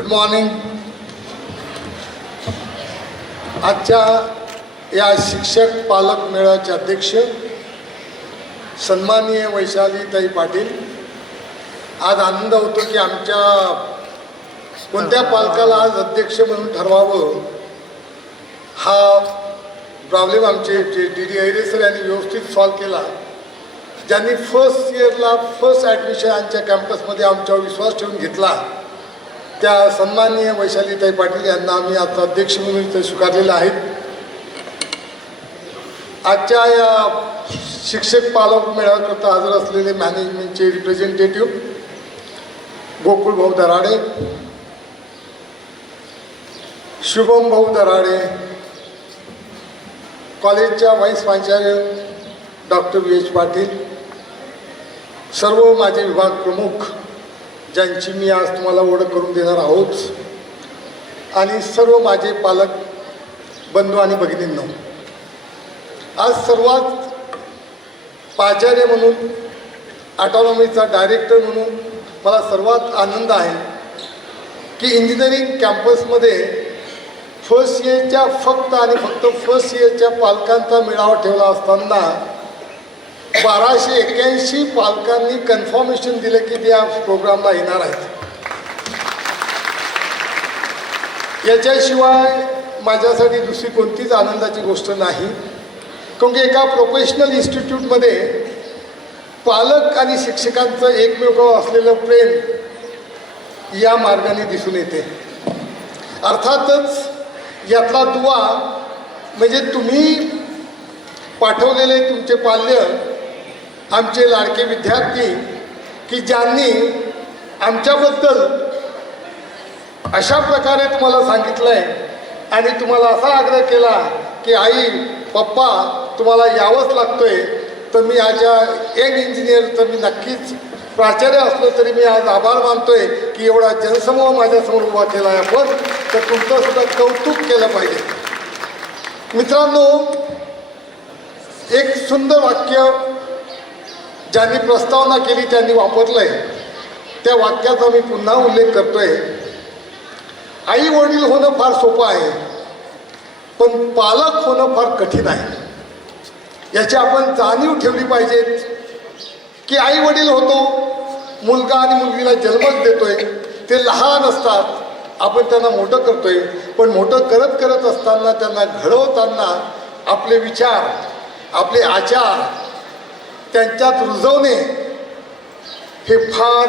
Good morning. आजच्या या शिक्षक पालक मेळाव्याचे अध्यक्ष सन्माननीय वैशालीताई पाटील. आज आनंद होतो की आमच्या कोणत्या पालकाला आज अध्यक्ष म्हणून ठरवावं हा प्रॉब्लेम आमचे डी डी ऐरे सर यांनी व्यवस्थित सॉल्व केला. ज्यांनी फर्स्ट इयरला फर्स्ट ॲडमिशन आमच्या कॅम्पसमध्ये आमच्यावर विश्वास ठेवून घेतला त्या सन्माननीय वैशालीताई पाटील यांना आम्ही आता अध्यक्ष म्हणून इथे स्वीकारलेले आहेत. आजच्या या शिक्षक पालक मेळाव्याकरता हजर असलेले मॅनेजमेंटचे रिप्रेझेंटेटिव्ह गोकुळ भाऊ दराडे, शुभम भाऊ दराडे, कॉलेजच्या व्हाईस प्राचार्य डॉक्टर व्ही एच पाटील, सर्व माझे विभाग प्रमुख ज्यांची मी आज तुम्हाला ओळख करून देणार आहोत, आणि सर्व माझे पालक बंधू आणि भगिनींनो, आज सर्वात प्राचार्य म्हणून ऑटोनॉमीचा डायरेक्टर म्हणून मला सर्वात आनंद आहे की इंजिनिअरिंग कॅम्पसमध्ये फर्स्ट इयरच्या फक्त आणि फक्त फर्स्ट इयरच्या पालकांचा मेळावा ठेवला असताना 1281 पालकांनी कन्फर्मेशन दिले की ते या प्रोग्रामला येणार आहेत. याच्याशिवाय माझ्यासाठी दुसरी कोणतीच आनंदाची गोष्ट नाही, कारण की एका प्रोफेशनल इन्स्टिट्यूटमध्ये पालक आणि शिक्षकांचं एकमेकावर असलेलं प्रेम या मार्गाने दिसून येते. अर्थातच यातला दुवा म्हणजे तुम्ही पाठवलेले तुमचे पाल्य, आमचे लाडके विद्यार्थी की ज्यांनी आमच्याबद्दल अशा प्रकारे तुम्हाला सांगितलं आहे आणि तुम्हाला असा आग्रह केला की आई पप्पा तुम्हाला यावंच लागतोय, तर मी आज यंग इंजिनियर तर मी नक्कीच प्राचार्य असलो तरी मी आज आभार मानतोय की एवढा जनसमूह माझ्यासमोर उभा केला आहे आपण, तर तुमचं सुद्धा कौतुक केलं पाहिजे. मित्रांनो, एक सुंदर वाक्य ज्यांनी प्रस्तावना केली त्यांनी वापरलं आहे, त्या वाक्याचा मी पुन्हा उल्लेख करतोय. आई वडील होणं फार सोपं आहे, पण पालक होणं फार कठीण आहे. याची आपण जाणीव ठेवली पाहिजे की आई वडील होतो, मुलगा आणि मुलगीला जन्मच देतोय, ते लहान असतात, आपण त्यांना मोठं करतोय, पण मोठं करत करत असताना त्यांना घडवताना आपले विचार, आपले आचार त्यांच्यात रुजवणे हे फार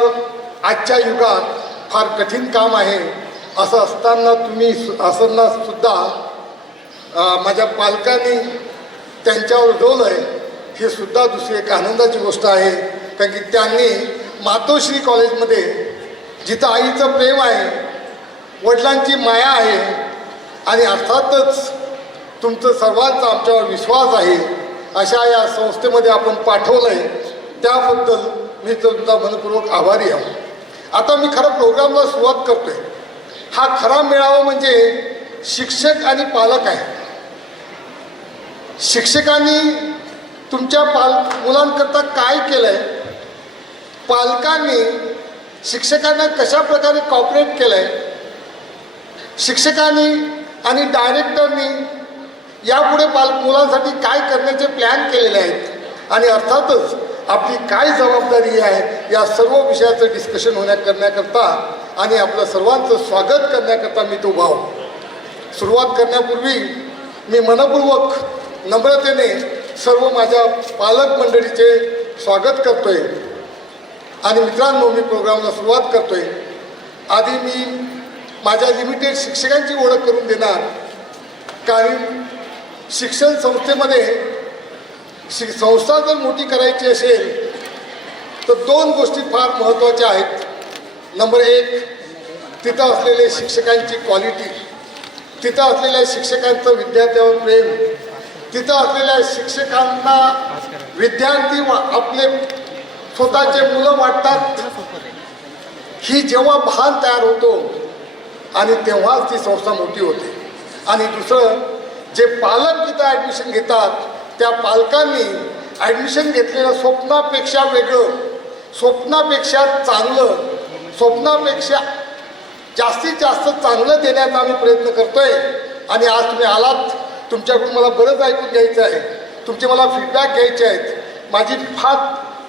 आजच्या युगात फार कठीण काम आहे. असं असताना तुम्ही असताना सुद्धा माझ्या पालकांनी त्यांच्यावर रुजवलं आहे, हे सुद्धा दुसरी एक आनंदाची गोष्ट आहे. कारण की त्यांनी मातोश्री कॉलेजमध्ये जिथं आईचं प्रेम आहे, वडिलांची माया आहे आणि अर्थातच तुमचं सर्वांचा आमच्यावर विश्वास आहे, अशा या संस्थेमध्ये आपण पाठवलं आहे, त्याबद्दल मी तुमचा मनपूर्वक आभारी आहे. आता मी खरं प्रोग्रामला सुरुवात करतोय. हा खरा मेळावा म्हणजे शिक्षक आणि पालक आहे. शिक्षकांनी तुमच्या मुलांकरता काय केलं आहे, पालकांनी शिक्षकांना कशा प्रकारे कॉपरेट केलं आहे, शिक्षकांनी आणि डायरेक्टरनी यापुढे मुलांसाठी काय करण्याचे प्लॅन केलेले आहेत, आणि अर्थातच आपली काय जबाबदारी आहे या सर्व विषयाचं डिस्कशन करण्याकरता आणि आपलं सर्वांचं स्वागत करण्याकरता मी तो भाव. सुरुवात करण्यापूर्वी मी मनपूर्वक नम्रतेने सर्व माझ्या पालक मंडळीचे स्वागत करतोय. आणि मित्रांनो, मी प्रोग्रामला सुरुवात करतोय. आधी मी माझ्या लिमिटेड शिक्षकांची ओळख करून देणार, कारण शिक्षण संस्थेमध्ये संस्था जर मोठी करायची असेल तर दोन गोष्टी फार महत्त्वाच्या आहेत. नंबर एक, तिथं असलेले शिक्षकांची क्वालिटी, तिथं असलेल्या शिक्षकांचं विद्यार्थ्यावर प्रेम, तिथं असलेल्या शिक्षकांना विद्यार्थी आपले स्वतःचे मुलं वाटतात, ही जेव्हा भान तयार होतो आणि तेव्हाच ती संस्था मोठी होते. आणि दुसरं, जे पालक तिथं ॲडमिशन घेतात त्या पालकांनी ॲडमिशन घेतलेलं स्वप्नापेक्षा वेगळं, स्वप्नापेक्षा चांगलं, स्वप्नापेक्षा जास्तीत जास्त चांगलं देण्याचा आम्ही प्रयत्न करतोय. आणि आज तुम्ही आलात, तुमच्याकडून मला बरंच ऐकून घ्यायचं आहे, तुमचे मला फीडबॅक घ्यायचे आहेत, माझी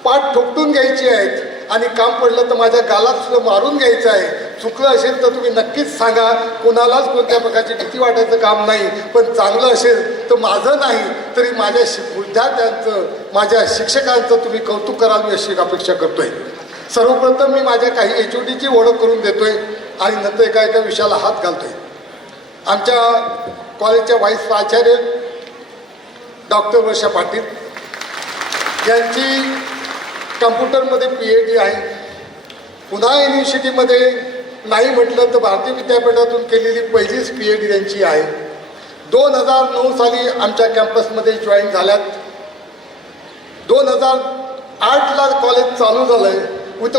पाठ ठोकटून घ्यायची आहेत, आणि काम पडलं तर माझ्या गालात सुद्धा मारून घ्यायचं आहे. चुकलं असेल तर तुम्ही नक्कीच सांगा, कोणालाच कोणत्या प्रकारची भीती वाटायचं काम नाही. पण चांगलं असेल तर माझं नाही तरी माझ्या विद्यार्थ्यांचं, माझ्या शिक्षकांचं तुम्ही कौतुक कराल, मी अशी अपेक्षा करतोय. सर्वप्रथम मी माझ्या काही HODची ओळख करून देतोय आणि नंतर एका एका विषयाला हात घालतोय. आमच्या कॉलेजच्या व्हाईस प्राचार्य डॉक्टर वर्षा पाटील यांची कम्प्युटरमध्ये PhD आहे. पुन्हा युनिव्हर्सिटीमध्ये नाही म्हटलं तर भारतीय विद्यापीठातून केलेली पहिलीच PhD त्यांची आहे. 2009 साली आमच्या कॅम्पसमध्ये जॉईन झाल्यात. 2008ला कॉलेज चालू झालं आहे विथ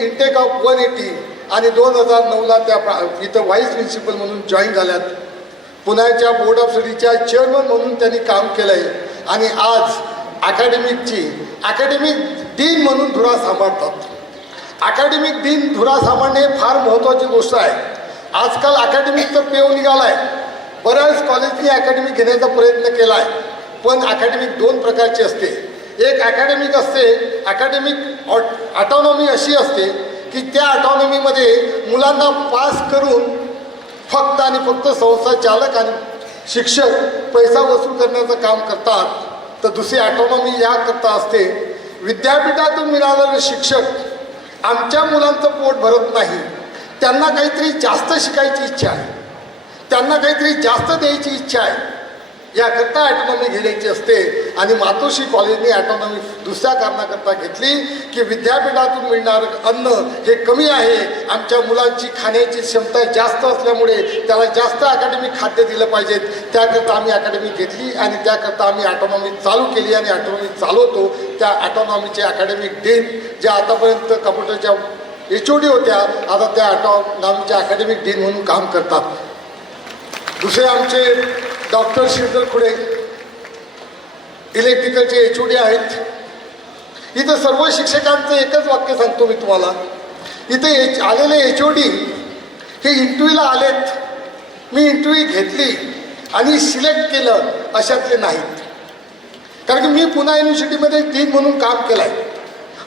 इंटेक ऑफ 180 आणि 2009ला त्या इथं व्हाईस प्रिन्सिपल म्हणून जॉईन झाल्यात. पुण्याच्या बोर्ड ऑफ स्टडीच्या चेअरमन म्हणून त्यांनी काम केलं आहे आणि आज अकॅडमिक डीन म्हणून धुरा सांभाळतात. अकॅडमिक डीन धुरा सांभाळणे फार महत्त्वाची गोष्ट आहे. आजकाल अकॅडमिकचा पेव निघाला आहे. बऱ्याच कॉलेजनी अकॅडमिक घेण्याचा प्रयत्न केला आहे, पण अकॅडमिक 2 प्रकारची असते. एक अकॅडमिक असते, अकॅडमिक ऑटॉनॉमी अशी असते की त्या ऑटॉनॉमीमध्ये मुलांना पास करून फक्त आणि फक्त संस्था चालक आणि शिक्षक पैसा वसूल करण्याचं काम करतात. तर दुसरी ऑटॉनॉमी याकरता असते, विद्यापीठातून मिळालेले शिक्षक आमच्या मुलांचं पोट भरत नाही, त्यांना काहीतरी जास्त शिकायची इच्छा आहे, त्यांना काहीतरी जास्त द्यायची इच्छा आहे, याकरता ऑटोनॉमी घेण्याची असते. आणि मातोश्री कॉलेजने ऑटोनॉमी दुसऱ्या कारणाकरता घेतली की विद्यापीठातून मिळणारं अन्न हे कमी आहे, आमच्या मुलांची खाण्याची क्षमता जास्त असल्यामुळे त्याला जास्त अकॅडमिक खाद्य दिलं पाहिजेत, त्याकरता आम्ही अकॅडमी घेतली आणि त्याकरता आम्ही ऑटोनॉमी चालू केली आणि ऑटोनॉमी चालवतो. त्या ऑटोनॉमीचे अकॅडमिक डीन ज्या आतापर्यंत कम्प्युटरच्या HOD होत्या, आता त्या ऑटोनॉमीच्या अकॅडमिक डीन म्हणून काम करतात. दुसरे आमचे डॉक्टर श्रीधर खुडे इलेक्ट्रिकलचे HOD आहेत. इथं सर्व शिक्षकांचं एकच वाक्य सांगतो मी तुम्हाला, इथे आलेले HOD हे इंटरव्ह्यूला आलेत, मी इंटरव्ह्यू घेतली आणि सिलेक्ट केलं अशातले नाहीत. कारण की मी पुणे युनिव्हर्सिटीमध्ये डीन म्हणून काम केलं आहे.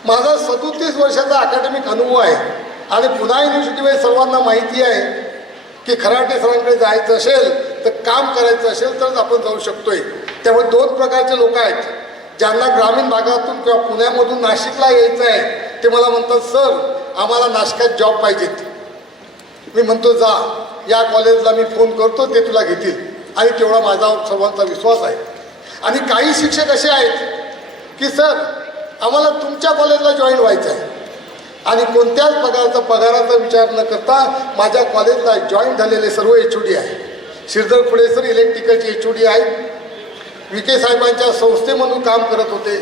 माझा 37 वर्षाचा अकॅडमिक अनुभव आहे आणि पुणे युनिव्हर्सिटीमध्ये सर्वांना माहिती आहे की खराटे सरांकडे जायचं असेल तर काम करायचं असेल तरच आपण जाऊ शकतोय. त्यामुळे 2 प्रकारचे लोक आहेत, ज्यांना ग्रामीण भागातून किंवा पुण्यामधून नाशिकला यायचं आहे ते मला म्हणतात, सर आम्हाला नाशिकात जॉब पाहिजेत. मी म्हणतो जा, या कॉलेजला मी फोन करतो, ते तुला घेतील. आणि तेवढा माझा सर्वांचा विश्वास आहे. आणि काही शिक्षक असे आहेत की सर आम्हाला तुमच्या कॉलेजला जॉईन व्हायचं आहे आणि कोणत्याच पगाराचा विचार न करता माझ्या कॉलेजला जॉईन झालेले सर्व HOD आहे. श्रीधर खुडे सर इलेक्ट्रिकलचे HOD आहेत, विखे साहेबांच्या संस्थेमधून काम करत होते.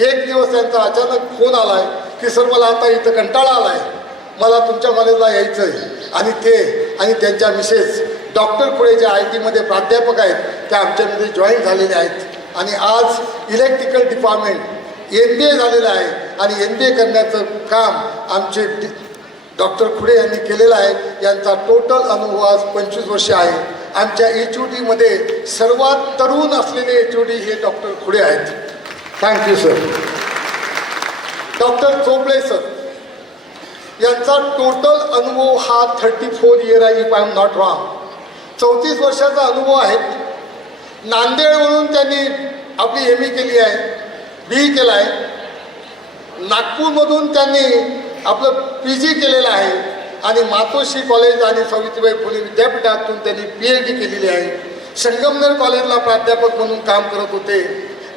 एक दिवस त्यांचा अचानक फोन आला आहे की सर मला आता इथं कंटाळा आला आहे, मला तुमच्या कॉलेजला यायचं आहे. आणि ते आणि त्यांच्या मिसेस डॉक्टर खुडे जे IT मध्ये प्राध्यापक आहेत त्या आमच्यामध्ये जॉईन झालेले आहेत. आणि आज इलेक्ट्रिकल डिपार्टमेंट MBA झालेलं आहे आणि MBA करण्याचं काम आमचे डॉक्टर खुडे यांनी केलेलं आहे. यांचा टोटल अनुभव आज 25 वर्ष आहे. आमच्या HODमध्ये सर्वात तरुण असलेले HOD हे डॉक्टर खुडे आहेत. Thank you sir. Doctor Chopde sir यांचा टोटल अनुभव हा 34 इयर आहे, if I am not wrong. 34 वर्षाचा अनुभव आहे. नांदेडवरून त्यांनी आपली ME केली आहे, BE केला आहे. नागपूरमधून त्यांनी आपलं PG केलेलं आहे आणि मातोश्री कॉलेज आणि सावित्रीबाई फुले विद्यापीठातून त्यांनी PhD केलेली आहे. संगमनेर कॉलेजला प्राध्यापक म्हणून काम करत होते.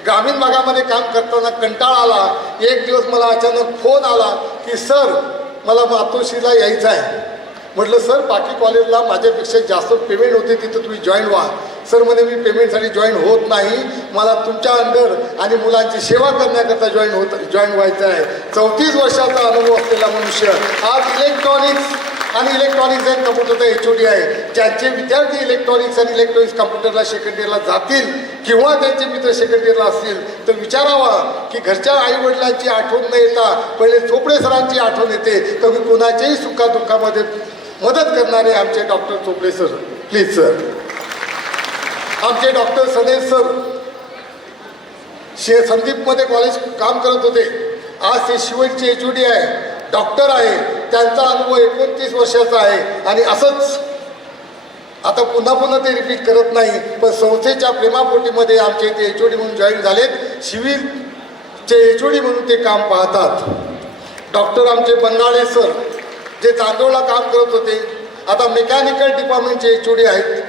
ग्रामीण भागामध्ये काम करताना कंटाळा आला. एक दिवस मला अचानक फोन आला की सर मला मातोश्रीला यायचं आहे. म्हटलं सर बाकी कॉलेजला माझ्यापेक्षा जास्त पेमेंट होते, तिथं तुम्ही जॉईन व्हा. सर म्हणे मी पेमेंटसाठी जॉईन होत नाही, मला तुमच्या अंडर आणि मुलांची सेवा करण्याकरता जॉईन व्हायचं आहे. 34 वर्षाचा अनुभव असलेला मनुष्य आज इलेक्ट्रॉनिक्स अँड कम्प्युटरचा HOD आहे. ज्यांचे विद्यार्थी इलेक्ट्रॉनिक्स आणि इलेक्ट्रॉनिक्स कम्प्युटरला सेकंड इयरला जातील किंवा त्यांचे मित्र सेकंड इयरला असतील तर विचारावा की घरच्या आईवडिलांची आठवण न येता पहिले चोपडे सरांची आठवण येते. तर मी कोणाच्याही सुखादुःखामध्ये मदत करणारे आमचे doctor Chopde sir, please sir. आमचे डॉक्टर सनेज सर संदीपमध्ये कॉलेज काम करत होते, आज ते शिवणचे HOD आहे, डॉक्टर आहे. त्यांचा अनुभव 29 वर्षाचा आहे. आणि असंच आता पुन्हा पुन्हा ते रिपीट करत नाही, पण संस्थेच्या प्रेमापोटीमध्ये आमचे ते HOD म्हणून जॉईन झालेत. सिव्हिलचे HOD म्हणून ते काम पाहतात. डॉक्टर आमचे बंगाळे सर जे चांदोळला काम करत होते, आता मेकॅनिकल डिपार्टमेंटचे HOD आहेत.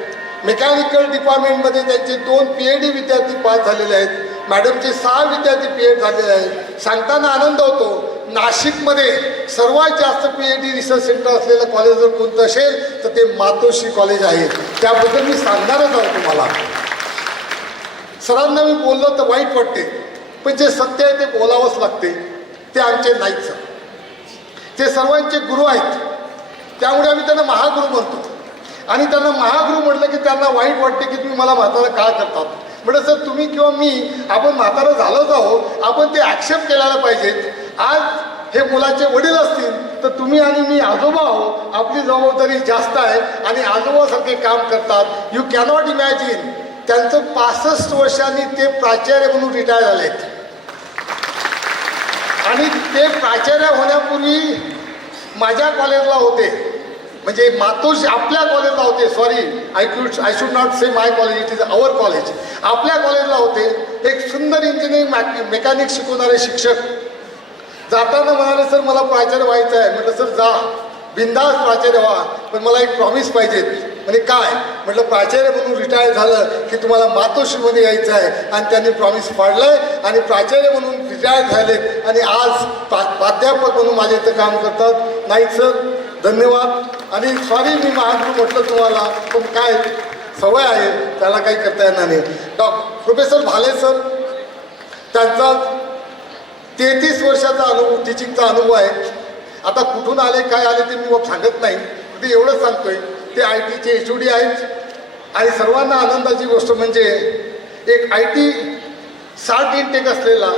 मेकॅनिकल डिपार्टमेंटमध्ये त्यांचे 2 PhD विद्यार्थी पास झालेले आहेत. मॅडमचे 6 विद्यार्थी PhD झालेले आहेत. सांगताना आनंद होतो. नाशिकमध्ये सर्वात जास्त PhD रिसर्च सेंटर असलेलं कॉलेज जर कोणतं असेल तर ते मातोश्री कॉलेज आहे. त्याबद्दल मी सांगणारच आहे तुम्हाला. सरांना मी बोललो तर वाईट वाटते, पण जे सत्य आहे ते बोलावंच लागते. ते आमचे नाहीत सर, ते सर्वांचे गुरु आहेत. त्यामुळे आम्ही त्यांना महागुरू म्हणतो. आणि त्यांना महागुरू म्हटलं की त्यांना वाईट वाटते की तुम्ही मला म्हातारा का करतात. म्हटलं सर, तुम्ही किंवा मी आपण म्हातारा झालोच आहोत, आपण ते ॲक्सेप्ट करायला पाहिजेत. आज हे मुलाचे वडील असतील तर तुम्ही आणि मी आजोबा आहोत, आपली जबाबदारी जास्त आहे आणि आजोबासारखे काम करतात. You cannot imagine. त्यांचं 65 वर्षांनी ते प्राचार्य म्हणून रिटायर झालेत. आणि ते प्राचार्य होण्यापूर्वी माझ्या कॉलेजला होते, म्हणजे मातोश्री आपल्या कॉलेजला होते. Sorry, I should not say my college, it is our college. आपल्या कॉलेजला होते. एक सुंदर इंजिनिअरिंग मेकॅनिक शिकवणारे शिक्षक जाताना म्हणाले, सर मला प्राचार्य व्हायचं आहे. म्हटलं सर जा, बिनधास्त प्राचार्य व्हा, पण मला एक प्रॉमिस पाहिजे. म्हणजे काय? म्हटलं प्राचार्य म्हणून रिटायर झालं की तुम्हाला मातोश्रीमध्ये यायचं आहे. आणि त्यांनी प्रॉमिस पाडलंय आणि प्राचार्य म्हणून रिटायर झाले आणि आज प्राध्यापक म्हणून माझ्या इथं काम करतात. नाही सर, धन्यवाद. आणि सॉरी मी महागुरू म्हटलं तुम्हाला, पण काय सवय आहे, त्याला काही करता येणार नाही. प्रोफेसर भाले सर, त्यांचा 33 वर्षाचा अनुभव, टीचिंगचा अनुभव आहे. आता कुठून आले काय आले ते मी सांगत नाही, ते एवढंच सांगतोय. ते ITचे HOD आहेत. आणि सर्वांना आनंदाची गोष्ट म्हणजे एक IT 60 इंटेक असलेला,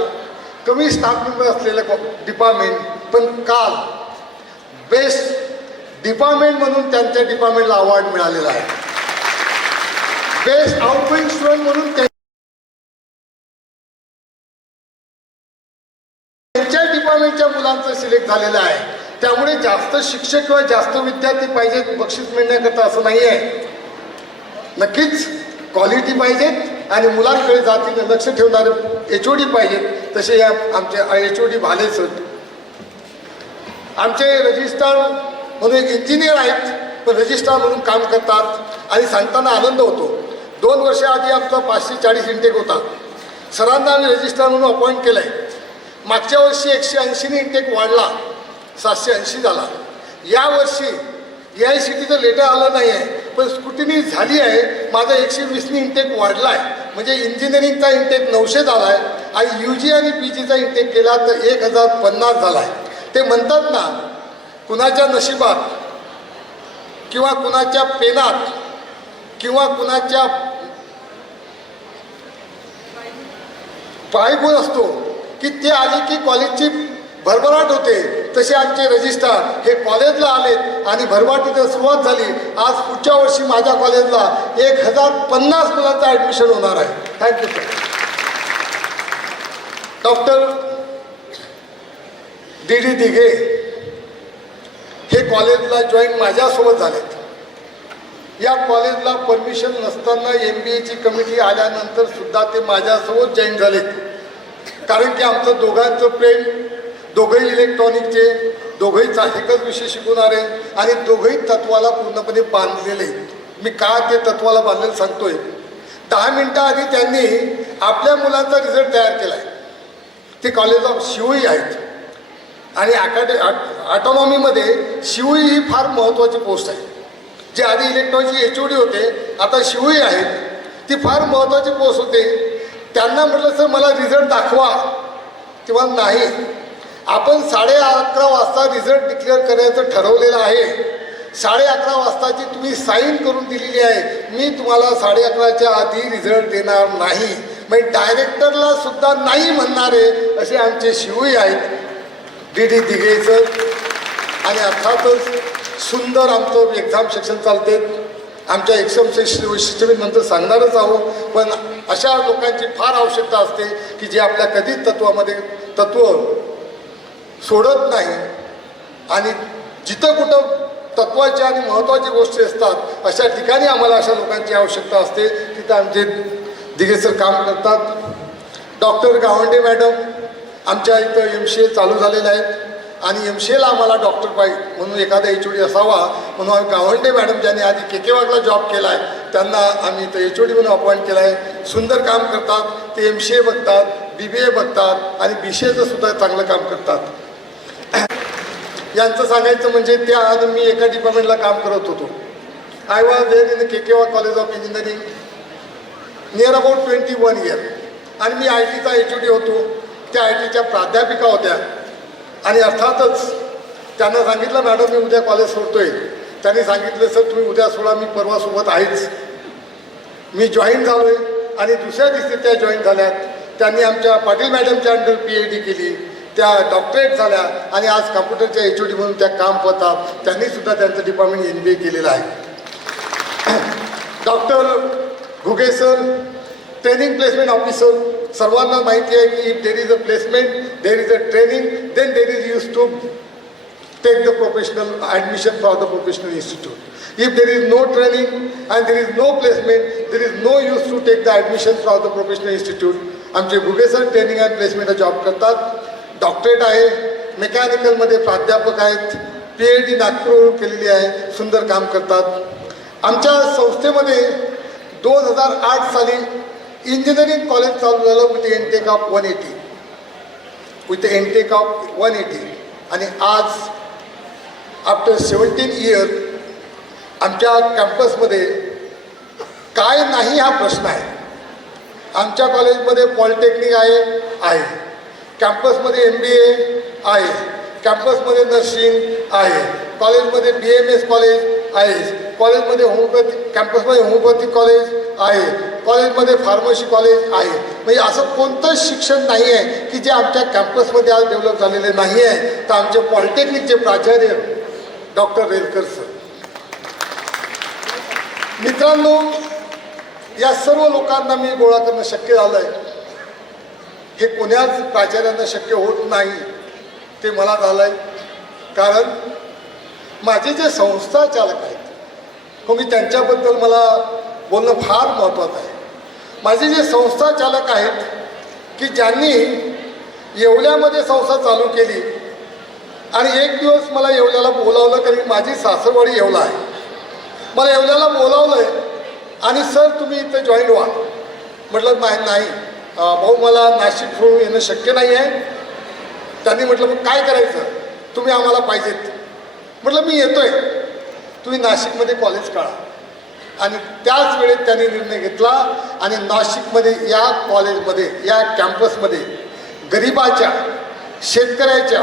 कमी स्टाफ मेंबर असलेला डिपार्टमेंट, पण काल बेस्ट डिपार्टमेंट म्हणून त्यांच्या डिपार्टमेंटला अवॉर्ड मिळालेला आहे. बेस्ट आउटगोईंग स्टुडंट म्हणून त्यांच्या डिपार्टमेंटच्या मुलांचं सिलेक्ट झालेलं आहे. त्यामुळे जास्त शिक्षक किंवा जास्त विद्यार्थी पाहिजेत बक्षीस मिळण्याकरता असं नाही आहे. नक्कीच क्वालिटी पाहिजेत आणि मुलांकडे जातीने लक्ष ठेवणारे HOD पाहिजेत. तसे या आमचे HOD भाले सर. आमचे रजिस्ट्रार म्हणून एक इंजिनियर आहेत, पण रजिस्ट्रार म्हणून काम करतात आणि सांगताना आनंद होतो. 2 वर्ष आधी आमचा 540 इंटेक होता. सरांना आम्ही रजिस्ट्रार म्हणून अपॉइंट केलं आहे. मागच्या वर्षी 180ने इंटेक वाढला, 780 झाला. यावर्षी AICTEचं लेटर आलं नाही आहे, पण स्क्रुटिनी झाली आहे. माझा 120ने इंटेक वाढला आहे. म्हणजे इंजिनिअरिंगचा इंटेक 900 झाला आहे आणि UG आणि PGचा इंटेक केला तर 1050 झाला आहे. ते म्हणतात ना, कुणाच्या नशिबात किंवा कुणाच्या पेनात किंवा कुणाच्या पायगुण असतो की ते आले की कॉलेजची भरभराट होते. तसे आमचे रजिस्ट्रार हे कॉलेजला आलेत आणि भरभराटीला सुरुवात झाली. आज पुढच्या वर्षी माझ्या कॉलेजला 1050 मुलांचं ॲडमिशन होणार आहे. Thank you sir. Doctor DD Dighe हे कॉलेजला जॉईन माझ्यासोबत झालेत. या कॉलेजला परमिशन नसताना MBAची कमिटी आल्यानंतर सुद्धा ते माझ्यासोबत जॉईन झालेत. कारण की आमचं दोघांचं प्रेम, दोघंही इलेक्ट्रॉनिकचे, दोघंही एकच विषय शिकवणारे आणि दोघंही तत्वाला पूर्णपणे बांधलेले. मी का ते तत्वाला बांधलेलं सांगतोय. 10 मिनिटं आधी त्यांनी आपल्या मुलांचा रिझल्ट तयार केला आहे. ते कॉलेज ऑफ शिवई आहेत आणि ऑटोनॉमीमध्ये शिवई ही फार महत्त्वाची पोस्ट आहे. जे आधी इलेक्ट्रॉनिकचे HOD होते, आता शिवई आहेत. ती फार महत्त्वाची पोस्ट होते. त्यांना म्हटलं सर मला रिझल्ट दाखवा. तेव्हा नाही, आपण 11:30 वाजता रिझल्ट डिक्लेअर करायचं ठरवलेलं आहे. 11:30 वाजताची तुम्ही साईन करून दिलेली आहे. मी तुम्हाला 11:30च्या आधी रिझल्ट देणार नाही. म्हणजे डायरेक्टरला सुद्धा नाही म्हणणारे असे आमचे शिवई आहेत DD दिघे सर. आणि अर्थातच सुंदर आमचं एक्झाम सेक्शन चालते. आमच्या एक्झाम वैशिष्ट्य मी नंतर सांगणारच आहोत, पण अशा लोकांची फार आवश्यकता असते की जे आपल्या कधीच तत्व सोडत नाही आणि जिथं कुठं तत्वाच्या आणि महत्त्वाच्या गोष्टी असतात अशा ठिकाणी आम्हाला अशा लोकांची आवश्यकता असते. तिथं आमचे दिगेसर काम करतात. डॉक्टर गावंडे मॅडम आमच्या इथं MCA चालू झालेलं आहे आणि MCAला आम्हाला डॉक्टर पाहिजे म्हणून एखादा HOD असावा म्हणून आम्ही गावंडे मॅडम ज्यांनी आधी केकेवागला जॉब केला आहे त्यांना आम्ही इथं HOD म्हणून अपॉइंट केला आहे. सुंदर काम करतात. ते MCA बघतात, BBA बघतात आणि BCAचं सुद्धा चांगलं काम करतात. यांचं सांगायचं म्हणजे त्या आणि मी एका डिपार्टमेंटला काम करत होतो. आय वॉज देअर इन केकेवा college of engineering near about 21 year आणि मी IT चा HOD होतो. त्या ITच्या प्राध्यापिका होत्या आणि अर्थातच त्यांना सांगितलं मॅडम मी उद्या कॉलेज सोडतोय. त्यांनी सांगितलं सर तुम्ही उद्या सोडा, मी परवा सोबत आहेच. मी जॉईन झालो आहे आणि दुसऱ्या दिवशी त्या जॉईन झाल्यात. त्यांनी आमच्या पाटील मॅडमच्या अंडर PhD केली, त्या डॉक्टरेट झाल्या आणि आज कॉम्प्युटरच्या HOD म्हणून त्या काम करतात. त्यांनीसुद्धा त्यांचं डिपार्टमेंट MBA केलेलं आहे. Doctor Ghuge sir training placement officer. सर्वांना माहिती आहे की if there is a placement there is a training then there is use to take the professional admission for the professional institute. If there is no training and there is no placement, there is no use to take the admission for the professional institute. आमचे Ghuge sir training and प्लेसमेंटचा job करतात. Doctorate आहे, मेकॅनिकलमध्ये प्राध्यापक आहेत, PhD Nagpur केलेली आहे, सुंदर काम करतात. आमच्या संस्थेमध्ये 2008 साली इंजिनिअरिंग कॉलेज चालू झालं विथ एनटेक ऑफ 180 आणि आज आफ्टर 17 इयर आमच्या कॅम्पसमध्ये काय नाही हा प्रश्न आहे. आमच्या कॉलेजमध्ये पॉलिटेक्निक आहे, कॅम्पसमध्ये MBA आहे, कॅम्पसमध्ये नर्सिंग आहे, कॉलेजमध्ये BMS कॉलेज आहे, कॉलेजमध्ये कॅम्पसमध्ये होमिओपॅथिक कॉलेज आहे, कॉलेजमध्ये फार्मसी कॉलेज आहे. म्हणजे असं कोणतंच शिक्षण नाही आहे की जे आमच्या कॅम्पसमध्ये आज डेव्हलप झालेले नाही आहे. तर आमचे पॉलिटेक्निकचे प्राचार्य डॉक्टर रेलकर सर. मित्रांनो, या सर्व लोकांना मी गोळा करणं शक्य झालं आहे. हे कोण्याच प्राचार्यांना शक्य होत नाही, ते मला झालं आहे. कारण माझे जे संस्था चालक आहेत हो, मी त्यांच्याबद्दल मला बोलणं फार महत्त्वाचं आहे. माझे जे संस्था चालक आहेत की ज्यांनी येवल्यामध्ये संस्था चालू केली आणि एक दिवस मला येवल्याला बोलावलं, कारण माझी सासरवाडी येवला आहे. मला येवल्याला बोलावलं आहे आणि सर तुम्ही इथं जॉईन व्हा. म्हटलं नाही भाऊ, मला नाशिक सोडून येणं शक्य नाही आहे. त्यांनी म्हटलं मग काय करायचं, तुम्ही आम्हाला पाहिजेत. म्हटलं मी येतोय, तुम्ही नाशिकमध्ये कॉलेज काढा. आणि त्याच वेळेत त्यांनी निर्णय घेतला आणि नाशिकमध्ये या कॉलेजमध्ये या कॅम्पसमध्ये गरिबाच्या शेतकऱ्याच्या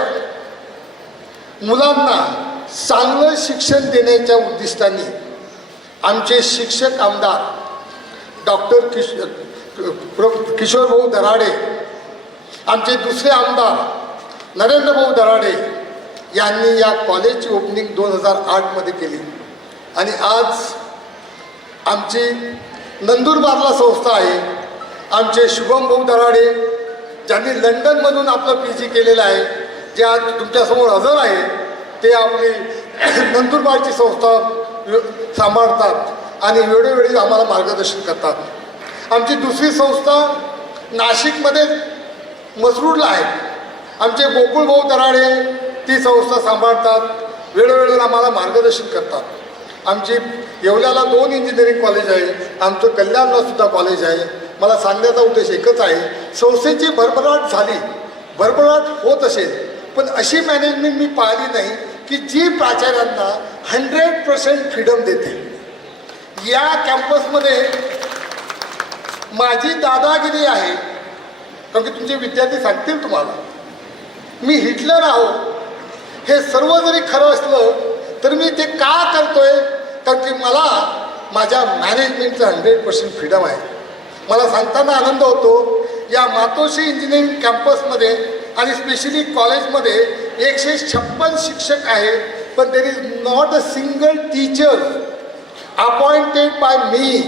मुलांना चांगलं शिक्षण देण्याच्या उद्दिष्टाने आमचे शिक्षक आमदार डॉक्टर किशोरभाऊ दराडे, आमचे दुसरे आमदार नरेंद्रभाऊ दराडे यांनी या कॉलेजची ओपनिंग 2008 केली. आणि आज आमची नंदुरबारला संस्था आहे. आमचे शुभमभाऊ दराडे ज्यांनी लंडनमधून आपलं PG केलेलं आहे, जे आज तुमच्यासमोर हजर आहे, ते आपली नंदुरबारची संस्था सांभाळतात आणि वेळोवेळी आम्हाला मार्गदर्शन करतात. आमची दुसरी संस्था नाशिकमध्ये मसरूडला आहे. आमचे गोकुळभाऊ दराडे ती संस्था सांभाळतात, वेळोवेळी आम्हाला मार्गदर्शन करतात. आमची येवल्याला 2 इंजिनिअरिंग कॉलेज आहे, आमचं कल्याणला सुद्धा कॉलेज आहे. मला सांगण्याचा उद्देश एकच आहे, संस्थेची भरभराट होत असेल, पण अशी मॅनेजमेंट मी पाहिली नाही की जी प्राचार्यांना 100% फ्रीडम देते. या कॅम्पसमध्ये माझी दादागिरी आहे, कारण की तुमचे विद्यार्थी सांगतील तुम्हाला मी हिटलर आहो. हे सर्व जरी खरं असलं तर मी ते का करतोय, कारण की मला माझ्या मॅनेजमेंटचं 100% फ्रीडम आहे. मला सांगताना आनंद होतो, या मातोश्री इंजिनिअरिंग कॅम्पसमध्ये आणि स्पेशली कॉलेजमध्ये 156 शिक्षक आहेत पण there is not a single teacher appointed by me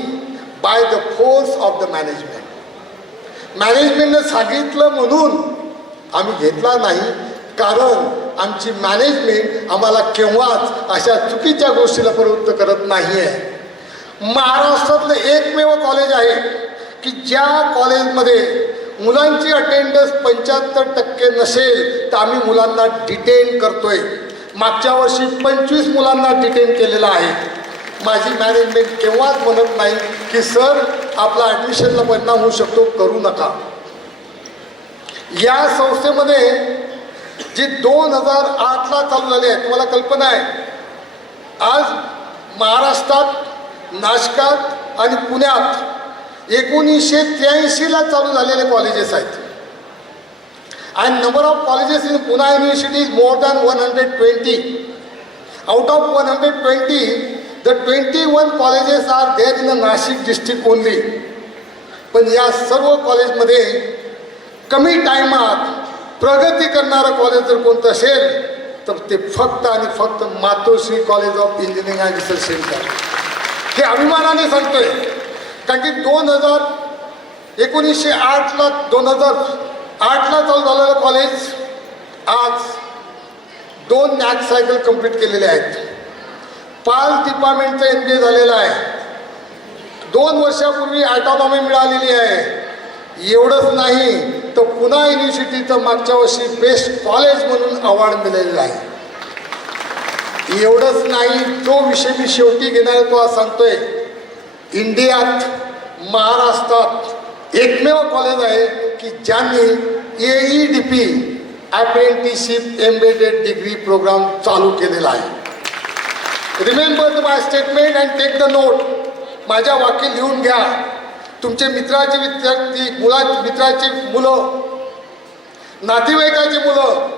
by the force of the management. मॅनेजमेंटनं सांगितलं म्हणून आम्ही घेतला नाही, कारण आमची मॅनेजमेंट आम्हाला केव्हाच अशा चुकीच्या गोष्टीला प्रवृत्त करत नाही आहे. महाराष्ट्रातलं एकमेव कॉलेज आहे की ज्या कॉलेजमध्ये मुलांची अटेंडन्स 75% नसेल तर आम्ही मुलांना डिटेन करतोय. मागच्या वर्षी 25 मुलांना डिटेन केलेलं आहे. माझी मॅनेजमेंट केव्हाच म्हणत नाही की सर आपला ॲडमिशनला परिणाम होऊ शकतो, करू नका. या संस्थेमध्ये जी 2008ला चालू झाली आहे, तुम्हाला कल्पना आहे, आज महाराष्ट्रात, नाशकात आणि पुण्यात 1983ला चालू झालेले कॉलेजेस आहेत. And number of colleges in Pune university is more than 120. Out of 120, the 21 colleges are there in the Nashik district only. पण या सर्व कॉलेजमध्ये कमी टायमात प्रगती करणारं कॉलेज जर कोणतं असेल तर ते फक्त आणि फक्त Matoshri college of engineering and research center. हे अभिमानाने सांगतोय, कारण की 2008ला चालू झालेलं कॉलेज आज 2 नॅक सायकल कंप्लीट केलेले आहेत, 5 डिपार्टमेंटचं MBA झालेलं आहे, 2 वर्षापूर्वी ऑटोनॉमी मिळालेली आहे. एवढंच नाही तर पुणे युनिव्हर्सिटीचं मागच्या वर्षी बेस्ट कॉलेज म्हणून अवॉर्ड मिळालेलं आहे. एवढंच नाही, जो विषय मी शेवटी घेणार आहे तो आज सांगतोय, इंडियात, महाराष्ट्रात एकमेव कॉलेज आहे की ज्यांनी AEDP apprenticeship embedded degree program चालू केलेला आहे. Remember my statement and take the note. माझ्या वाक्य लिहून घ्या. तुमचे मित्राचे विद्यार्थी, मित्राचे मुलं, नातेवाईकाची मुलं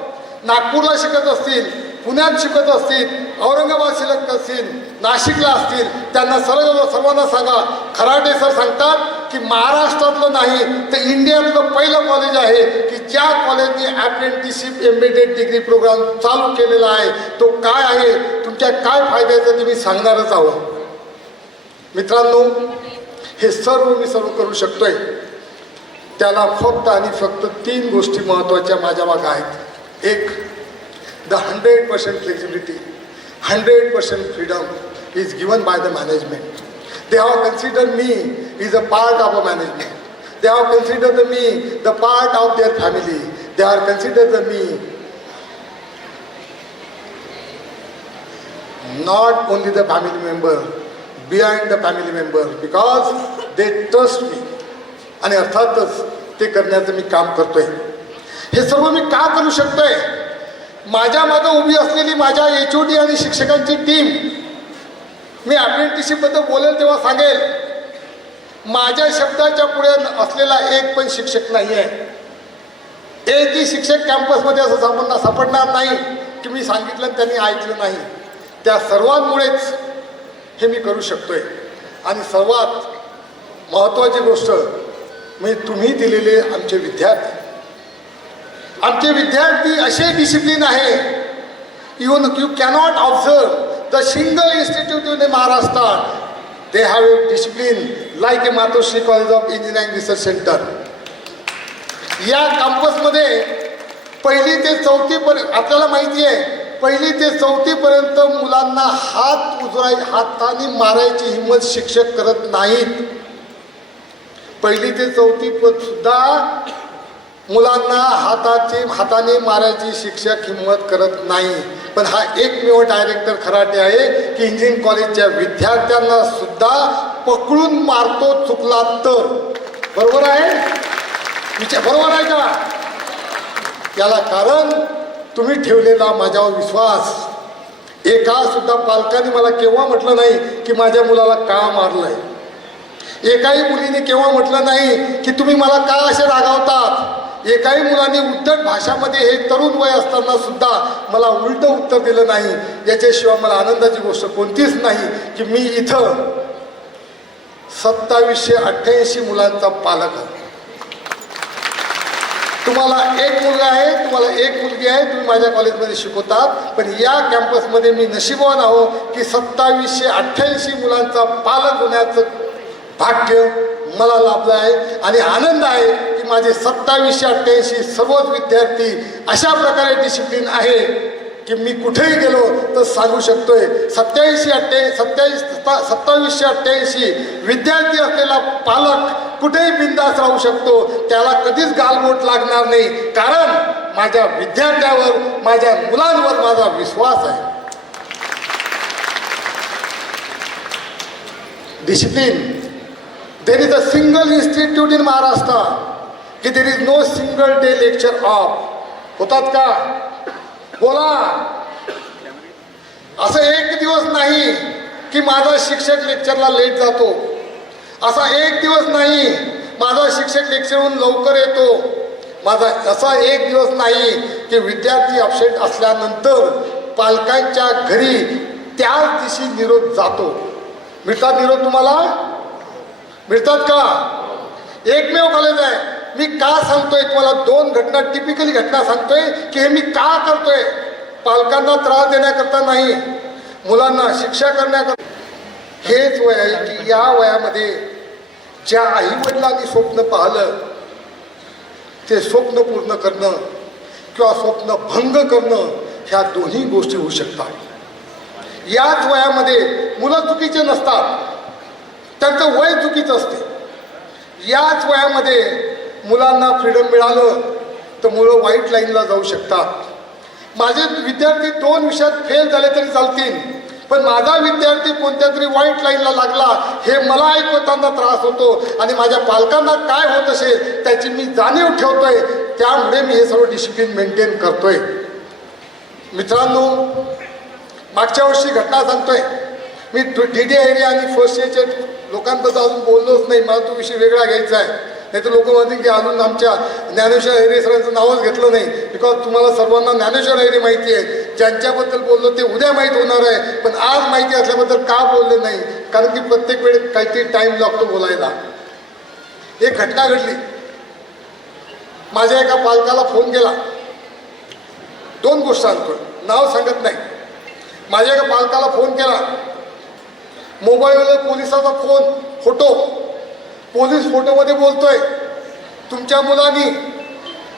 नागपूरला शिकत असतील, पुण्यात शिकत असतील, औरंगाबाद शिकत असतील, नाशिकला असतील, त्यांना सर्वांना सांगा, खराटे सर सांगतात की महाराष्ट्रातलं नाही तर इंडियातलं पहिलं कॉलेज आहे की ज्या कॉलेजने अप्रेंटिसशिप एम्बेडेड डिग्री प्रोग्राम चालू केलेला आहे. तो काय आहे, तुमच्या काय फायद्याचं ते मी सांगणारच आहोत. मित्रांनो, हे सर्व करू शकतोय, त्याला फक्त आणि फक्त 3 गोष्टी महत्त्वाच्या माझ्या मागं आहेत. एक, the 100% flexibility, 100% freedom is given by the management. They have considered me as a part of a management. They have considered me the part of their family. They have considered me not only the family member, behind the family member, because they trust me. आणि अर्थातच ते करण्याचं मी काम करतोय. हे सर्व मी का करू शकतोय? माझ्या मागं उभी असलेली माझ्या HOD आणि शिक्षकांची टीम. मी अप्रेंटिसशिपबद्दल बोलेल तेव्हा सांगेल, माझ्या शब्दाच्या पुढे असलेला एक पण शिक्षक नाही आहे. एकही शिक्षक कॅम्पसमध्ये असं सापडणार नाही की मी सांगितलं आणि त्यांनी ऐकलं नाही. त्या सर्वांमुळेच हे मी करू शकतोय. आणि सर्वात महत्त्वाची गोष्ट म्हणजे तुम्ही दिलेले आमचे विद्यार्थी. आमचे विद्यार्थी असे डिसिप्लिन आहे, you cannot observe the single institute in Maharashtra they have a discipline like a Matoshri college of engineering research centre. या कॅम्पसमध्ये 1ली ते 4थी पर्यंत आपल्याला माहिती आहे, 1ली ते 4थी पर्यंत मुलांना हाताने मारायची हिंमत शिक्षक करत नाहीत. 1ली ते 4थी सुद्धा मुलांना हाताने मारायची शिक्षक हिंमत करत नाही. पण हा एकमेव डायरेक्टर खराटे आहे की इंजिनिअरिंग कॉलेजच्या विद्यार्थ्यांना सुद्धा पकडून मारतो चुकला तर. बरोबर आहे? बरोबर आहे का? याला कारण तुम्ही ठेवलेला माझ्यावर विश्वास. एका सुद्धा पालकाने मला केव्हा म्हटलं नाही की माझ्या मुलाला का मारलंय. एकाही मुलीने केव्हा म्हटलं नाही की तुम्ही मला का असे रागावतात. एकाही मुलाने उद्धट भाषामध्ये हे तरुण वय असताना सुद्धा मला उलटं उत्तर दिलं नाही. याच्याशिवाय मला आनंदाची गोष्ट कोणतीच नाही की मी इथं 2788 मुलांचा पालक आहे. तुम्हाला एक मुलगा आहे, तुम्हाला एक मुलगी आहे, तुम्ही माझ्या कॉलेजमध्ये शिकवतात, पण या कॅम्पसमध्ये मी नशीबवान आहो की 2788 मुलांचा पालक होण्याचं भाग्य मला लाभलं आहे. आणि आनंद आहे की माझे 2788 सर्वच विद्यार्थी अशा प्रकारे डिसिप्लिन आहे की मी कुठेही गेलो तर सांगू शकतोय 2788 विद्यार्थी असलेला पालक कुठेही बिनधास्त राहू शकतो, त्याला कधीच गालबोट लागणार नाही, कारण माझ्या विद्यार्थ्यावर, माझ्या मुलांवर माझा विश्वास आहे. Discipline. There is a single institute in Maharashtra की there is no single day lecture off. होतात का? बोला. असं एक दिवस नाही की माझा शिक्षक लेक्चरला लेट जातो, असा एक दिवस नाही माझा शिक्षक लेक्चरहून लवकर येतो, माझा असा एक दिवस नाही की विद्यार्थी अपसेट असल्यानंतर पालकांच्या घरी त्याच दिवशी निरोप जातो. मिळतात निरोप? तुम्हाला मिळतात का? एकमेव कॉलेज आहे. मी का सांगतोय तुम्हाला? 2 घटना, टिपिकली घटना सांगतोय की हे मी का करतोय. पालकांना त्रास देण्याकरता नाही, मुलांना शिक्षा करण्याकरता. हेच वय आहे की या वयामध्ये ज्या आई वडिलांनी स्वप्न पाहिलं ते स्वप्न पूर्ण करणं किंवा स्वप्न भंग करणं, ह्या दोन्ही गोष्टी होऊ शकतात. याच वयामध्ये मुलं चुकीचे नसतात, त्यांचं वय चुकीचं असते. याच वयामध्ये मुलांना फ्रीडम मिळालं तर मुलं वाईट लाईनला जाऊ शकतात. माझे विद्यार्थी 2 विषयात फेल झाले तरी चालतील, पण माझा विद्यार्थी कोणत्या तरी वाईट लाईनला लागला हे मला ऐकवताना त्रास होतो आणि माझ्या पालकांना काय होत असेल त्याची मी जाणीव ठेवतोय. त्यामुळे मी हे सर्व डिसिप्लिन मेंटेन करतोय. मित्रांनो, मागच्या वर्षी घटना सांगतोय मी. DD एरिया आणि फर्स्ट इयरच्या लोकांबद्दल अजून बोललोच नाही, मला तो विषय वेगळा घ्यायचा आहे. नाही तर लोक म्हणतील की अजून आमच्या ज्ञानेश्वर अहिरे सरांचं नावच घेतलं नाही. बिकॉज तुम्हाला सर्वांना ज्ञानेश्वर अहिरे माहिती आहे, ज्यांच्याबद्दल बोललो ते उद्या माहीत होणार आहे, पण आज माहिती असल्याबद्दल का बोलले नाही? कारण की प्रत्येक वेळेस काहीतरी टाईम लागतो बोलायला. एक घटना घडली. माझ्या एका पालकाला फोन केला. 2 गोष्ट सांगतो, नाव सांगत नाही. माझ्या एका पालकाला फोन केला. मोबाईलवर पोलिसाचा फोन, फोटो. पोलीस फोटोमध्ये बोलतोय तुमच्या मुलांनी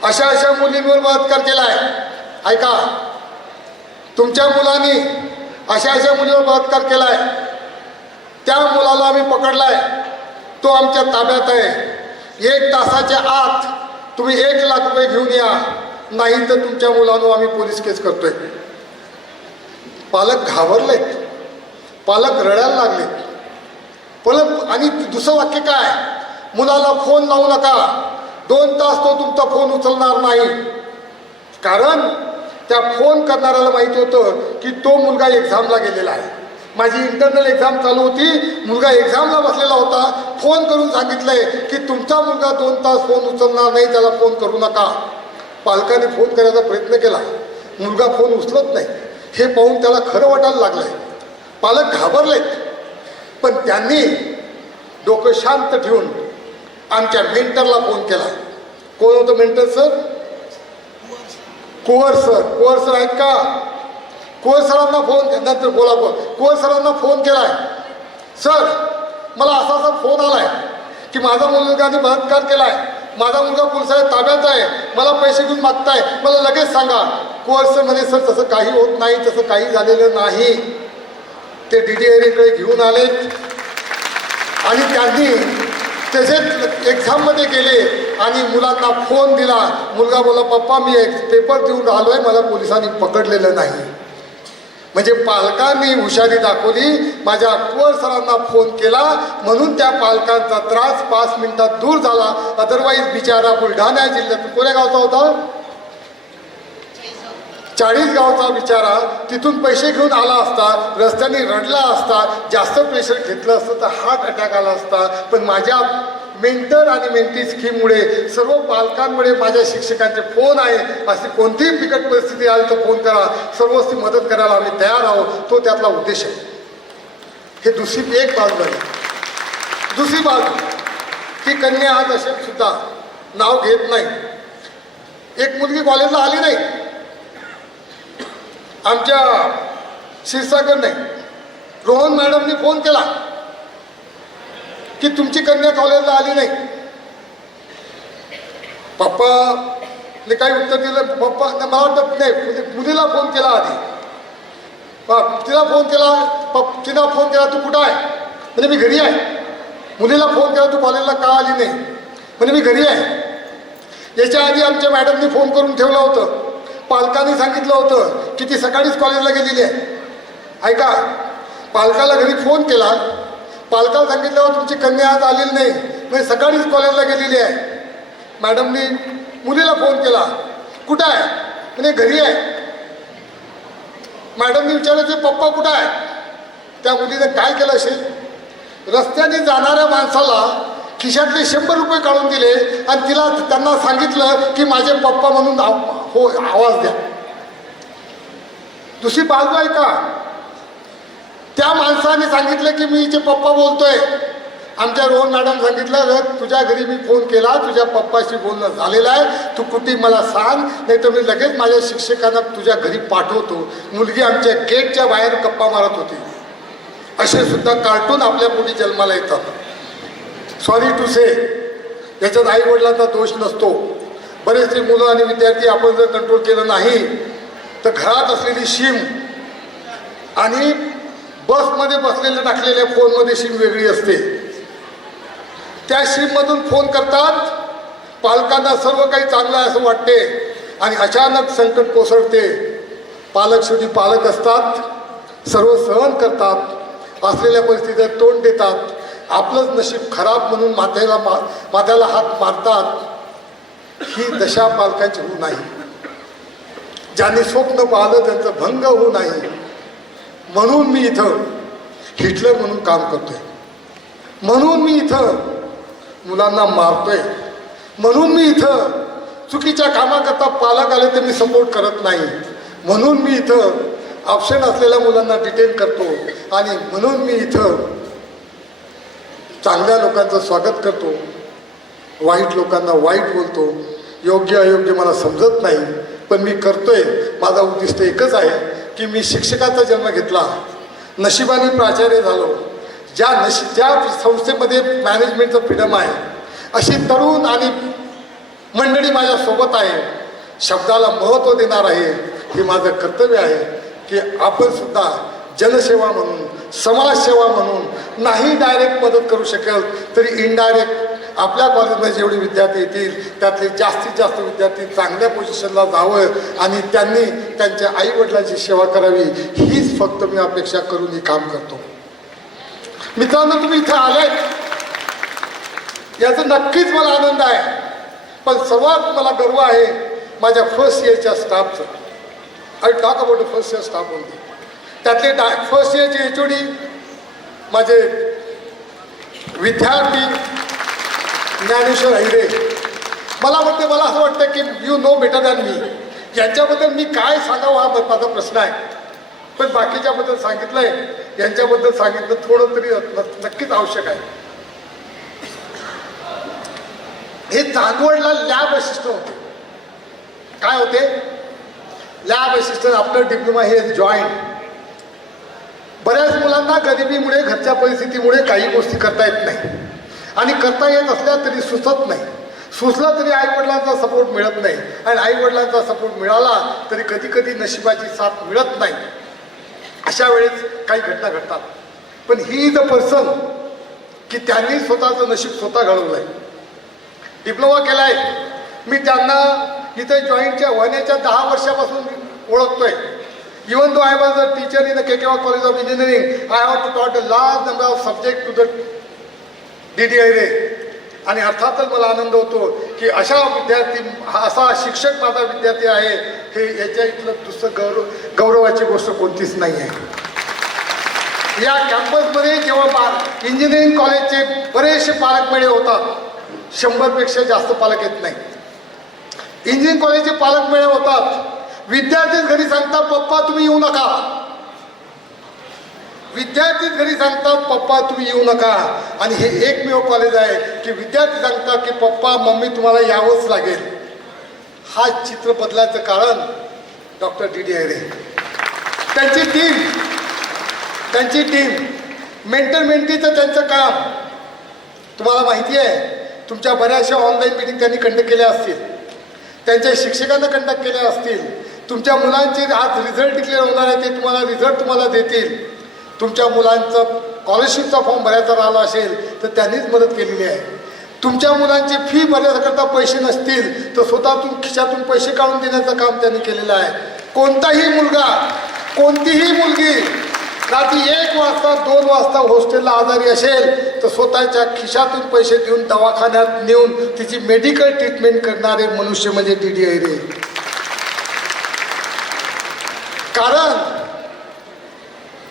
अशा अशा मुलींवर बलात्कार केला आहे. ऐका, तुमच्या मुलांनी अशा अशा मुलीवर बलात्कार केला आहे, त्या मुलाला आम्ही पकडलाय, तो आमच्या ताब्यात आहे. 1 तासाच्या आत तुम्ही 1 लाख रुपये घेऊन या, नाही तर तुमच्या मुलांवर आम्ही पोलीस केस करतोय. पालक घाबरलेत, पालक रडायला लागले. आणि दुसरं वाक्य काय? मुलाला फोन लावू नका, 2 तास तो तुमचा फोन उचलणार नाही. कारण त्या फोन करणाऱ्याला माहिती होतं की तो मुलगा एक्झामला गेलेला आहे. माझी इंटरनल एक्झाम चालू होती, मुलगा एक्झामला बसलेला होता. फोन करून सांगितलंय की तुमचा मुलगा 2 तास फोन उचलणार नाही, त्याला फोन करू नका. पालकाने फोन करायचा प्रयत्न केला, मुलगा फोन उचलत नाही. हे पाहून त्याला खरं वाटायला लागलंय. पालक घाबरलेत, पण त्यांनी डोकं शांत ठेवून आमच्या मेंटरला फोन केला. कोण होतं mentor? Sir Kuwar sir. Kuwar sir आहेत का? कुवर सरांना फोन, नंतर बोला. कुवर सरांना फोन केलाय. सर, मला असा असा फोन आलाय की माझा मुलगाने बलात्कार केलाय, माझा मुलगा पोलिसाच्या ताब्यात आहे, मला पैसे घेऊन मागताय, मला लगेच सांगा. कुवर सर म्हणे, सर तसं काही होत नाही, तसं काही झालेलं नाही. ते DD एरियाकडे घेऊन आलेत आणि त्यांनी त्याचे एक्झाममध्ये गेले आणि मुलांना फोन दिला. मुलगा बोला, पप्पा मी पेपर देऊन आलोय, मला पोलिसांनी पकडलेलं नाही. म्हणजे पालकांनी हुशारी दाखवली. माझ्या कुवर सरांना फोन केला म्हणून त्या पालकांचा त्रास 5 मिनिटात दूर झाला. अदरवाईज बिचारा बुलढाणा जिल्ह्यात कोण्या गावचा होता? 40 गावचा बिचारा तिथून पैसे घेऊन आला असता, रस्त्याने रडला असता, जास्त प्रेशर घेतलं असतं तर हार्ट अटॅक आला असता. पण माझ्या मेंटर आणि मेंटी स्कीममुळे, सर्व पालकांमुळे, माझ्या शिक्षकांचे फोन आहे. अशी कोणतीही बिकट परिस्थिती आली तर फोन करा, सर्वस्वी मदत करायला आम्ही तयार आहोत. तो त्यातला उद्देश आहे. हे दुसरी एक बाजू आहे. दुसरी बाजू, ती कन्या आज असेल सुद्धा नाव घेत नाही. एक मुलगी कॉलेजला आली नाही, आमच्या क्षीरसागर नाही, रोहन मॅडमनी फोन केला की तुमची कन्या कॉलेजला आली नाही. पप्पाने काही उत्तर दिलं. पप्पा मला वाटत नाही, मुलीला फोन केला आधी, तिला फोन केला, तिला फोन केला तू कुठं आहे, म्हणजे मी घरी आहे. मुलीला फोन केला तू कॉलेजला का आली नाही, म्हणजे मी घरी आहे. याच्या आधी आमच्या मॅडमनी फोन करून ठेवलं होतं, पालकांनी सांगितलं होतं की ती सकाळीच कॉलेजला गेलेली आहे. ऐका, पालकाला घरी फोन केला, पालकाला सांगितलं तुमची कन्या आज आलेली नाही, म्हणजे सकाळीच कॉलेजला गेलेली आहे. मॅडमनी मुलीला फोन केला, कुठं आहे, म्हणजे घरी आहे. मॅडमनी विचारलं ते पप्पा कुठं आहे. त्या मुलीने काय केलं असेल, रस्त्याने जाणाऱ्या माणसाला खिशातले 100 रुपये काढून दिले आणि तिला त्यांना सांगितलं की माझे पप्पा म्हणून हो आवाज द्या. दुसरी बाजू आहे का, त्या माणसाने सांगितलं की मी हिचे पप्पा बोलतोय. आमच्या रोहन मॅडम सांगितलं तुझ्या घरी मी फोन केला, तुझ्या पप्पाशी बोलणं झालेलं आहे, तू कुठे मला सांग, नाही तर मी लगेच माझ्या शिक्षकांना तुझ्या घरी पाठवतो. मुलगी आमच्या गेटच्या बाहेर गप्पा मारत होती. असे सुद्धा कार्टून आपल्या पुढे जन्माला येतात. सॉरी टू से, याच्यात आई वडिलांचा दोष नसतो. बरेचसे मुलं आणि विद्यार्थी आपण जर कंट्रोल केलं नाही तर घरात असलेली शिम आणि बसमध्ये बसलेल्या टाकलेल्या फोनमध्ये शिम वेगळी असते. त्या शिममधून फोन करतात, पालकांना सर्व काही चांगलं आहे असं वाटते आणि अचानक संकट कोसळते. पालक शेवटी पालक असतात, सर्व सहन करतात, असलेल्या परिस्थितीत तोंड देतात, आपलंच नशीब खराब म्हणून माथ्याला हात मारतात. ही दशा पालकांची होऊ नाही. ज्यांनी स्वप्न पाहिलं त्यांचं भंग होऊ नाही. म्हणून मी इथं हिटलर म्हणून काम करतोय, म्हणून मी इथं मुलांना मारतोय, म्हणून मी इथं चुकीच्या कामाकरता पालक आले तर मी सपोर्ट करत नाही, म्हणून मी इथं ऑप्शन असलेल्या मुलांना डिटेन करतो आणि म्हणून मी इथं चांगल्या लोकांचं स्वागत करतो, वाईट लोकांना वाईट बोलतो. योग्य अयोग्य मला समजत नाही, पण मी करतोय. माझा उद्दिष्ट एकच आहे की मी शिक्षकाचा जन्म घेतला, नशिबाने प्राचार्य झालो. ज्या संस्थेमध्ये मॅनेजमेंटचं फ्रीडम आहे अशी तरुण आणि मंडळी माझ्यासोबत आहे. शब्दाला महत्त्व देणार आहे. हे माझं कर्तव्य आहे की आपण सुद्धा जनसेवा म्हणून, समाजसेवा म्हणून नाही डायरेक्ट मदत करू शकेल तरी इनडायरेक्ट आपल्या कॉलेजमध्ये जेवढे विद्यार्थी येतील त्यातले जास्तीत जास्त विद्यार्थी चांगल्या पोझिशनला जावं आणि त्यांनी त्यांच्या आईवडिलांची सेवा करावी, हीच फक्त मी अपेक्षा करून हे काम करतो. मित्रांनो, तुम्ही इथं आलेत याचा नक्कीच मला आनंद आहे, पण सर्वात मला गर्व आहे माझ्या फर्स्ट इयरच्या स्टाफचं. I talk about the first year staff only. त्यातले फर्स्ट इयरचे HOD माझे विद्यार्थी ज्ञानेश्वर हिरे. मला असं वाटतं की you know better than me. यांच्याबद्दल मी काय सांगावं हा माझा प्रश्न आहे, पण बाकीच्याबद्दल सांगितलंय, यांच्याबद्दल सांगितलं थोडं तरी नक्कीच आवश्यक आहे. हे चांदवडला लॅब असिस्टंट होते. काय होते? Lab assistant. आफ्टर डिप्लोमा हे जॉईंट. बऱ्याच मुलांना गरिबीमुळे, घरच्या परिस्थितीमुळे काही गोष्टी करता येत नाही आणि करता येत असल्या तरी सुचत नाही. सुचला तरी आईवडिलांचा सपोर्ट मिळत नाही आणि आईवडिलांचा सपोर्ट मिळाला तरी कधी कधी नशिबाची साथ मिळत नाही. अशा वेळेस काही घटना घडतात. पण ही इज अ पर्सन की त्यांनी स्वतःचं नशीब स्वतः घडवलं आहे. डिप्लोमा केला आहे. मी त्यांना इथं जॉईंटच्या होण्याच्या 10 वर्षापासून ओळखतोय. Even though I was a teacher in the KKY College of Engineering, I have to taught a large number of subjects to the DDIRA. आणि अर्थातच मला आनंद होतो की अशा विद्यार्थी, असा शिक्षक माझा विद्यार्थी आहे, हे याच्या इथलं दुसरं गौरवाची गोष्ट कोणतीच नाही आहे. या कॅम्पसमध्ये जेव्हा इंजिनिअरिंग कॉलेजचे बरेचसे पालक मेळे होतात, 100पेक्षा जास्त पालक येत नाही. इंजिनिअरिंग कॉलेजचे पालक मेळे होतात, विद्यार्थीच घरी सांगतात पप्पा तुम्ही येऊ नका. विद्यार्थीच घरी सांगतात पप्पा तुम्ही येऊ नका. आणि हे एकमेव कॉलेज आहे की विद्यार्थी सांगतात की पप्पा मम्मी तुम्हाला यावंच लागेल. हा चित्र बदलायचं कारण डॉक्टर डी आयरे, त्यांची टीम मेंटर मेंटीचं त्यांचं काम. तुम्हाला माहिती आहे, तुमच्या बऱ्याचशा ऑनलाईन मीटिंग त्यांनी कंडक्ट केल्या असतील, त्यांच्या शिक्षकांना कंडक्ट केल्या असतील. तुमच्या मुलांचे आज रिझल्ट डिक्लेअर होणार आहे, ते रिझल्ट तुम्हाला देतील. तुमच्या मुलांचा स्कॉलरशिपचा फॉर्म भरायचा राहिला असेल तर त्यांनीच मदत केलेली आहे. तुमच्या मुलांची फी भरण्याकरता पैसे नसतील तर स्वतःतून खिशातून पैसे काढून देण्याचं काम त्यांनी केलेलं आहे. कोणताही मुलगा, कोणतीही मुलगी रात्री 1 वाजता 2 वाजता हॉस्टेलला आजारी असेल तर स्वतःच्या खिशातून पैसे देऊन दवाखान्यात नेऊन तिची मेडिकल ट्रीटमेंट करणारे मनुष्य म्हणजे डी आयरे. कारण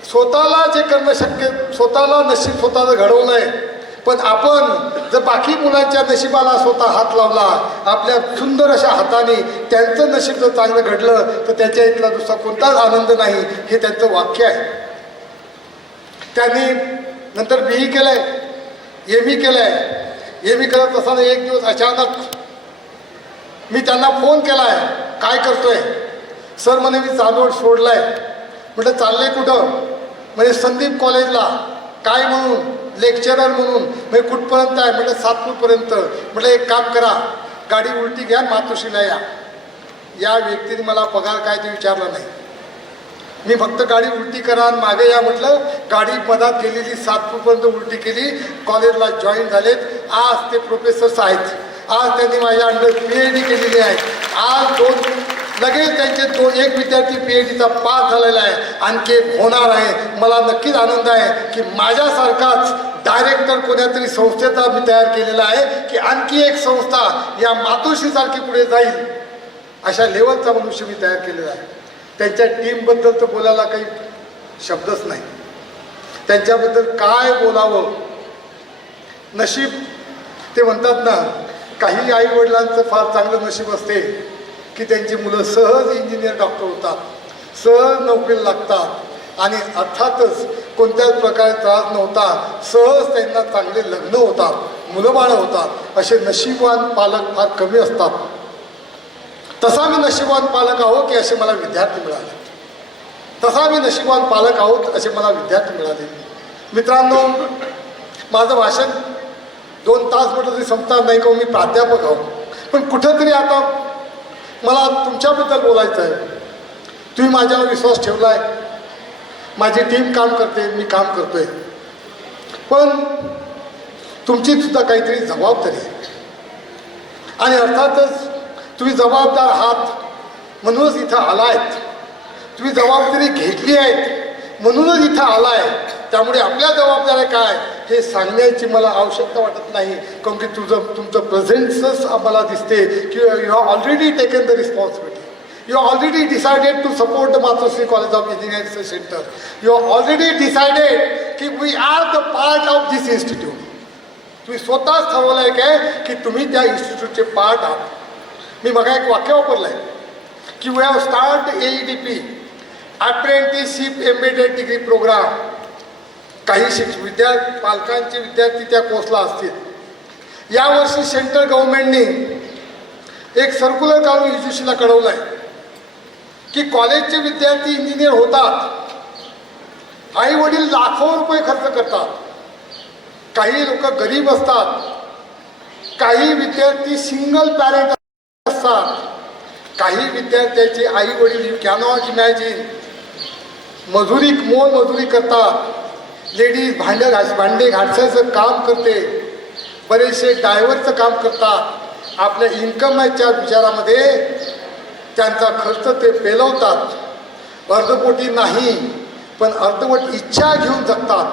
स्वतःला जे करणं शक्य, स्वतःला नशीब स्वतःचं घडवलं आहे. पण आपण जर बाकी मुलांच्या नशिबाला स्वतः हात लावला, आपल्या सुंदर अशा हाताने त्यांचं नशीब जर चांगलं घडलं तर त्याच्या इथला दुसरा कोणताच आनंद नाही, हे त्यांचं वाक्य आहे. त्यांनी नंतर BE केलंय, ME केलंय. ME करत असताना एक दिवस अचानक मी त्यांना फोन केलाय, काय करतोय? सर म्हणे मी चांदवड सोडलाय. म्हटलं चाललंय कुठं? म्हणजे संदीप कॉलेजला. काय म्हणून? लेक्चरर म्हणून. म्हणजे कुठपर्यंत आहे? म्हटलं 7पूरपर्यंत. म्हटलं एक काम करा, गाडी उलटी घ्या, मातोश्रीला या. या व्यक्तीने मला पगार काय ते विचारला नाही. मी फक्त गाडी उलटी करा आणि मागे या म्हटलं. गाडी मधात गेलेली, 7पूरपर्यंत उलटी केली. कॉलेजला जॉईन झालेत. आज ते प्रोफेसर्स आहेत. आज त्यांनी माझ्या अंडर PhD केलेली आहे. आज लगेच त्यांचे एक विद्यार्थी PhDचा पास झालेला आहे, आणखी एक होणार आहे. मला नक्कीच आनंद आहे की माझ्यासारखाच डायरेक्टर कोणत्यातरी संस्थेचा मी तयार केलेला आहे की आणखी एक संस्था या मातोश्रीसारखी पुढे जाईल, अशा लेवलचा मनुष्य मी तयार केलेला आहे. त्यांच्या टीमबद्दल तर बोलायला काही शब्दच नाही. त्यांच्याबद्दल काय बोलावं. नशीब, ते म्हणतात ना, काही आई वडिलांचं फार चांगलं नशीब असते की त्यांची मुलं सहज इंजिनियर, डॉक्टर होतात, सहज नोकरीला लागतात आणि अर्थातच कोणत्याच प्रकारे त्रास नव्हता, सहज त्यांना चांगले लग्न होतात, मुलं बाळं होतात. असे नशीबवान पालक फार कमी असतात. तसा मी नशीबवान पालक आहो की असे मला विद्यार्थी मिळाले. तसा मी नशीबवान पालक आहोत असे मला विद्यार्थी मिळाले. मित्रांनो, माझं भाषण 2 तास म्हटलं तरी संपणार नाही, का मी प्राध्यापक आहो. पण कुठंतरी आता मला तुमच्याबद्दल बोलायचं आहे. तुम्ही माझ्यावर विश्वास ठेवला आहे, माझी टीम काम करते, मी काम करतोय. पण तुमची सुद्धा काहीतरी जबाबदारी आहे आणि अर्थातच तुम्ही जबाबदार आहात म्हणूनच इथं आलायत. तुम्ही जबाबदारी घेतली आहेत म्हणूनच इथं आलाय. त्यामुळे आपल्या जबाबदाऱ्या काय हे सांगण्याची मला आवश्यकता वाटत नाही, कारण की तुमचं प्रेझेन्सच आम्हाला दिसते की you have already taken the responsibility. You already decided to support the Matoshri college of engineering center. You already decided की we are the part of this institute. तुम्ही स्वतःच ठरवलं आहे काय की तुम्ही त्या इन्स्टिट्यूटचे पार्ट आहात. मी मगा एक वाक्य वापरलं आहे की we have start AEDP apprenticeship embedded degree program. काही पालकांचे विद्यार्थी त्या कोर्सला असतील. यावर्षी सेंट्रल गव्हर्नमेंटने एक सर्क्युलर काढून UGCला कळवलं आहे की कॉलेजचे विद्यार्थी इंजिनियर होतात, आई वडील लाखो रुपये खर्च करतात, काही लोक गरीब असतात, काही विद्यार्थी सिंगल पॅरेंट असतात, काही विद्यार्थ्याचे आई वडील यू कॅनॉट इमॅजिन मोलमजुरी करतात. लेडीज भांडे घासायचं काम करते, बरेचसे ड्रायव्हरचं काम करतात. आपल्या इन्कमच्या विचारामध्ये त्यांचा खर्च ते पेलवतात. अर्धपोटी नाही पण अर्धवट इच्छा घेऊन जगतात.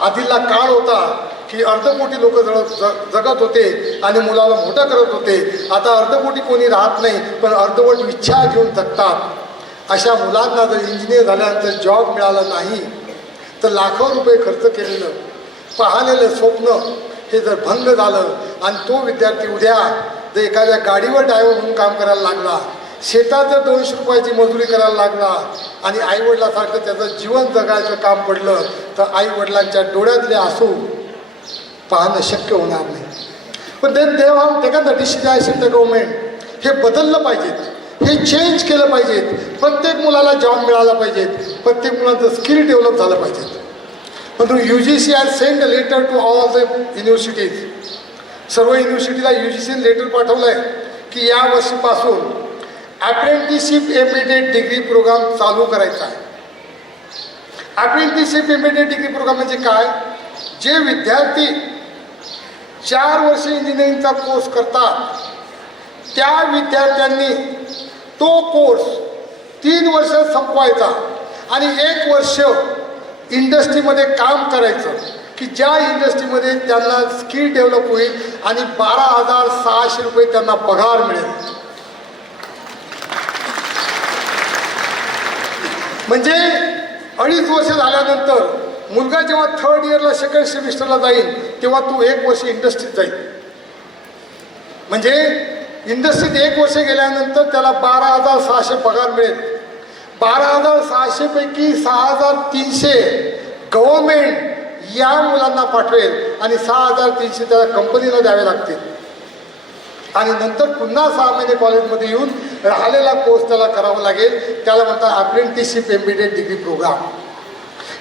आधीला काळ होता की अर्धपोटी लोक जगत होते आणि मुलाला मोठं करत होते. आता अर्धपोटी कोणी राहत नाही पण अर्धवट इच्छा घेऊन जगतात. अशा मुलांना जर इंजिनियर झाल्यानंतर जॉब मिळाला नाही तर लाखो रुपये खर्च केलेलं पाहिलेलं स्वप्न हे जर भंग झालं आणि तो विद्यार्थी उद्या जर एखाद्या गाडीवर ड्रायव्हर म्हणून काम करायला लागला, शेतात जर 200 रुपयाची मजुरी करायला लागला आणि आईवडिलासारखं त्याचं जीवन जगायचं काम पडलं तर आईवडिलांच्या डोळ्यातले आसू पाहणं शक्य होणार नाही. पण देव हा taken the decision the government हे बदललं पाहिजे, हे चेंज केलं पाहिजे. प्रत्येक मुलाला जॉब मिळाला पाहिजे, प्रत्येक मुलाचं स्किल डेव्हलप झालं पाहिजे. परंतु UGC has send a letter to all the universities. सर्व युनिव्हर्सिटीला UGCने लेटर पाठवलं आहे की या वर्षीपासून अप्रेंटिसशिप एम्बेडेड डिग्री प्रोग्राम चालू करायचा आहे. अप्रेंटिसशिप एम्बेडेड डिग्री प्रोग्राम म्हणजे काय? जे विद्यार्थी 4 वर्ष इंजिनिअरिंगचा कोर्स करतात त्या विद्यार्थ्यांनी तो कोर्स 3 वर्ष संपवायचा आणि 1 वर्ष इंडस्ट्रीमध्ये काम करायचं की ज्या इंडस्ट्रीमध्ये त्यांना स्किल डेव्हलप होईल आणि 12,600 रुपये त्यांना पगार मिळेल. म्हणजे 2.5 वर्ष झाल्यानंतर मुलगा जेव्हा 3rd इयरला 2nd सेमिस्टरला जाईल तेव्हा तू 1 वर्ष इंडस्ट्रीत जाईल. म्हणजे इंडस्ट्रीत 1 वर्ष गेल्यानंतर त्याला 12,600 पगार मिळेल. 12,600 पैकी 6,300 गव्हर्नमेंट या मुलांना पाठवेल आणि 6,300 त्याला कंपनीला द्यावे लागतील. आणि नंतर पुन्हा 6 महिने कॉलेजमध्ये येऊन राहिलेला कोर्स त्याला करावा लागेल. त्याला म्हणतात apprenticeship embedded degree program.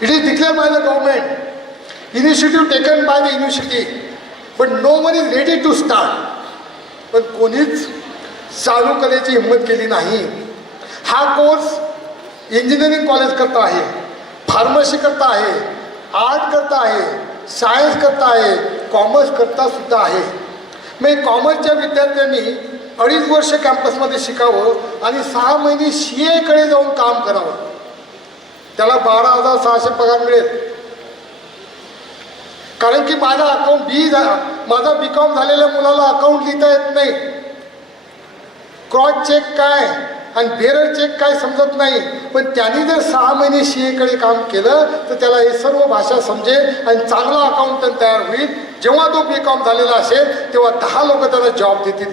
It is declared by the government, initiative taken by the university, but no one is ready to start. पण कोणीच चालू करण्याची हिंमत केली नाही. हा कोर्स इंजिनिअरिंग कॉलेज करता आहे, फार्मसी करता आहे, आर्ट करता आहे, सायन्स करता आहे, कॉमर्स करता सुद्धा आहे. मग कॉमर्सच्या विद्यार्थ्यांनी 2.5 वर्ष कॅम्पसमध्ये शिकावं आणि 6 महिने CA जाऊन काम करावं. त्याला 12,600 पगार मिळेल. कारण की माझा माझा BCom झालेल्या मुलाला अकाउंट लिहिता येत नाही, क्रॉस चेक काय आणि बेरर चेक काय समजत नाही. पण त्यांनी जर 6 महिने CA काम केलं तर त्याला हे सर्व भाषा समजेल आणि चांगला अकाउंटंट तयार होईल. जेव्हा तो BCom झालेला असेल तेव्हा 10 लोक त्याला जॉब देतील.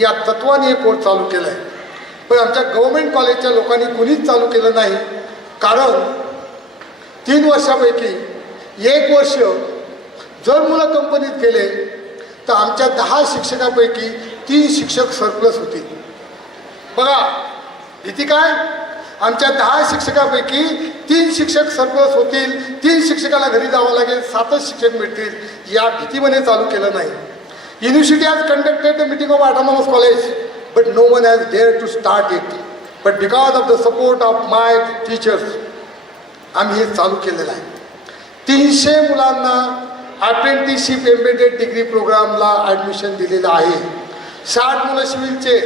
या तत्वाने हे कोर्स चालू केलं आहे. पण आमच्या गव्हर्नमेंट कॉलेजच्या लोकांनी कुणीच चालू केलं नाही. कारण 3 वर्षापैकी 1 वर्ष जर मुलं कंपनीत गेले तर आमच्या 10 शिक्षकापैकी 3 शिक्षक सरप्लस होतील. बघा भीती काय? आमच्या 10 शिक्षकापैकी 3 शिक्षक सरप्लस होतील, 3 शिक्षकाला घरी जावं लागेल, 7च शिक्षक मिळतील. या भीतीमध्ये चालू केलं नाही. University has conducted the meeting of autonomous college but no one has dare to start it. But because of the support of my teachers आम्ही हे चालू केलेलं आहे. 300 मुलांना अप्रेंटिसशिप एम्बेडेड डिग्री प्रोग्रामला ॲडमिशन दिलेलं आहे. 60 मुलं सिव्हिलचे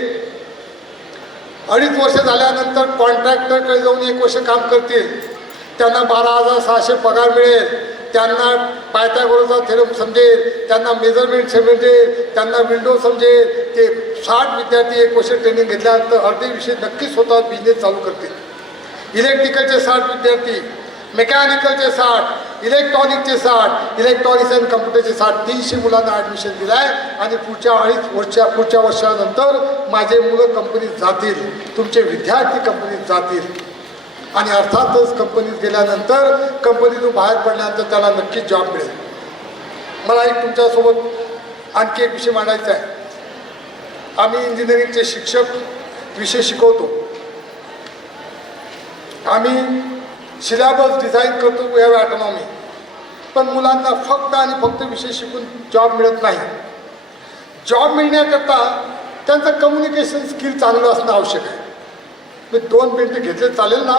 2.5 वर्ष झाल्यानंतर कॉन्ट्रॅक्टरकडे जाऊन 1 वर्ष काम करतील. त्यांना 12,600 पगार मिळेल. त्यांना पायथागोरसचा थेरम समजेल, त्यांना मेजरमेंट समजेल, त्यांना विंडो समजेल. ते 60 विद्यार्थी 1 वर्ष ट्रेनिंग घेतल्यानंतर अर्धे विषय नक्कीच स्वतः बिझनेस चालू करतील. इलेक्ट्रिकलचे 60 विद्यार्थी, मेकॅनिकलचे 60, इलेक्ट्रॉनिकचे 60, इलेक्ट्रॉनिक्स अँड कम्प्युटरचे 60, 300 मुलांना ॲडमिशन दिलं आहे. आणि पुढच्या वर्षानंतर माझे मुलं कंपनीत जातील, तुमचे विद्यार्थी कंपनीत जातील. आणि अर्थातच कंपनीत गेल्यानंतर कंपनीतून बाहेर पडल्यानंतर त्याला नक्कीच जॉब मिळेल. मला एक तुमच्यासोबत आणखी एक विषय मांडायचा आहे. आम्ही इंजिनिअरिंगचे शिक्षक विषय शिकवतो. आम्ही सिलेबस डिझाईन करतो वी हॅव ऑटोनॉमी. पण मुलांना फक्त आणि फक्त विषय शिकून जॉब मिळत नाही. जॉब मिळण्याकरता त्यांचं कम्युनिकेशन स्किल चांगलं असणं आवश्यक आहे. मी 2 मिनिटं घेतले चालेल ना?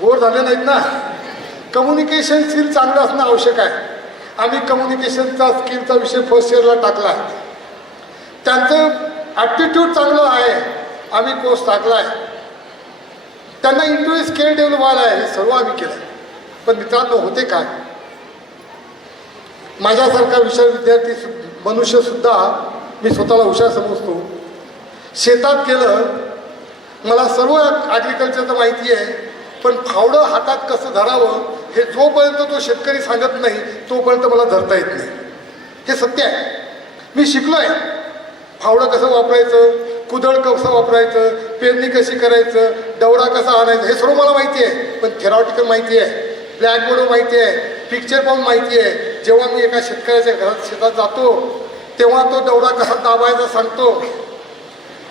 बोर झाले नाहीत ना? कम्युनिकेशन स्किल चांगलं असणं आवश्यक आहे. आम्ही कम्युनिकेशनचा स्किलचा विषय फर्स्ट इयरला टाकला आहे. त्यांचं ॲप्टिट्यूड चांगलं आहे, आम्ही कोर्स टाकला आहे. त्यांना इंटरव्ह्यू स्किल डेव्हलप व्हायला आहे, हे सर्व आम्ही केलं आहे. पण मित्रांनो होते काय? माझ्यासारखा हुशार विद्यार्थी मनुष्यसुद्धा मी स्वतःला हुशार समजतो. शेतात गेलं, मला सर्व ॲग्रिकल्चरचं माहिती आहे. पण फावडं हातात कसं धरावं हे जोपर्यंत तो शेतकरी सांगत नाही तोपर्यंत मला धरता येत नाही. हे सत्य आहे. मी शिकलो आहे फावडं कसं वापरायचं, कुदळ कसं वापरायचं, पेरणी कशी करायचं, दवरा कसा आणायचा, हे सर्व मला माहिती आहे. पण थेरॉटिकल माहिती आहे, ब्लॅकबोर्ड माहिती आहे, पिक्चर पाहून माहिती आहे. जेव्हा मी एका शेतकऱ्याच्या घरात शेतात जातो तेव्हा तो दौरा कसा दाबायचा सांगतो,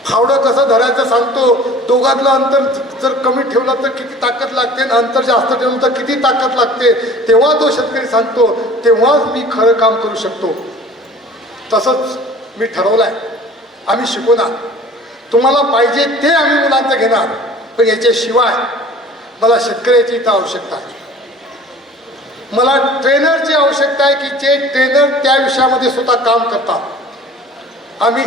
फावडं कसं धरायचं सांगतो, दोघातलं अंतर जर कमी ठेवलं तर किती ताकद लागते आणि अंतर जास्त ठेवलं तर किती ताकद लागते, तेव्हा तो शेतकरी सांगतो, तेव्हाच मी खरं काम करू शकतो. तसंच मी ठरवलं आहे, आम्ही शिकवणार, तुम्हाला पाहिजे ते आम्ही मुलांचं घेणार, पण याच्याशिवाय मला शेतकऱ्याची इथं आवश्यकता आहे. मला ट्रेनरची आवश्यकता आहे की जे ट्रेनर त्या विषयामध्ये स्वतः काम करतात. आम्ही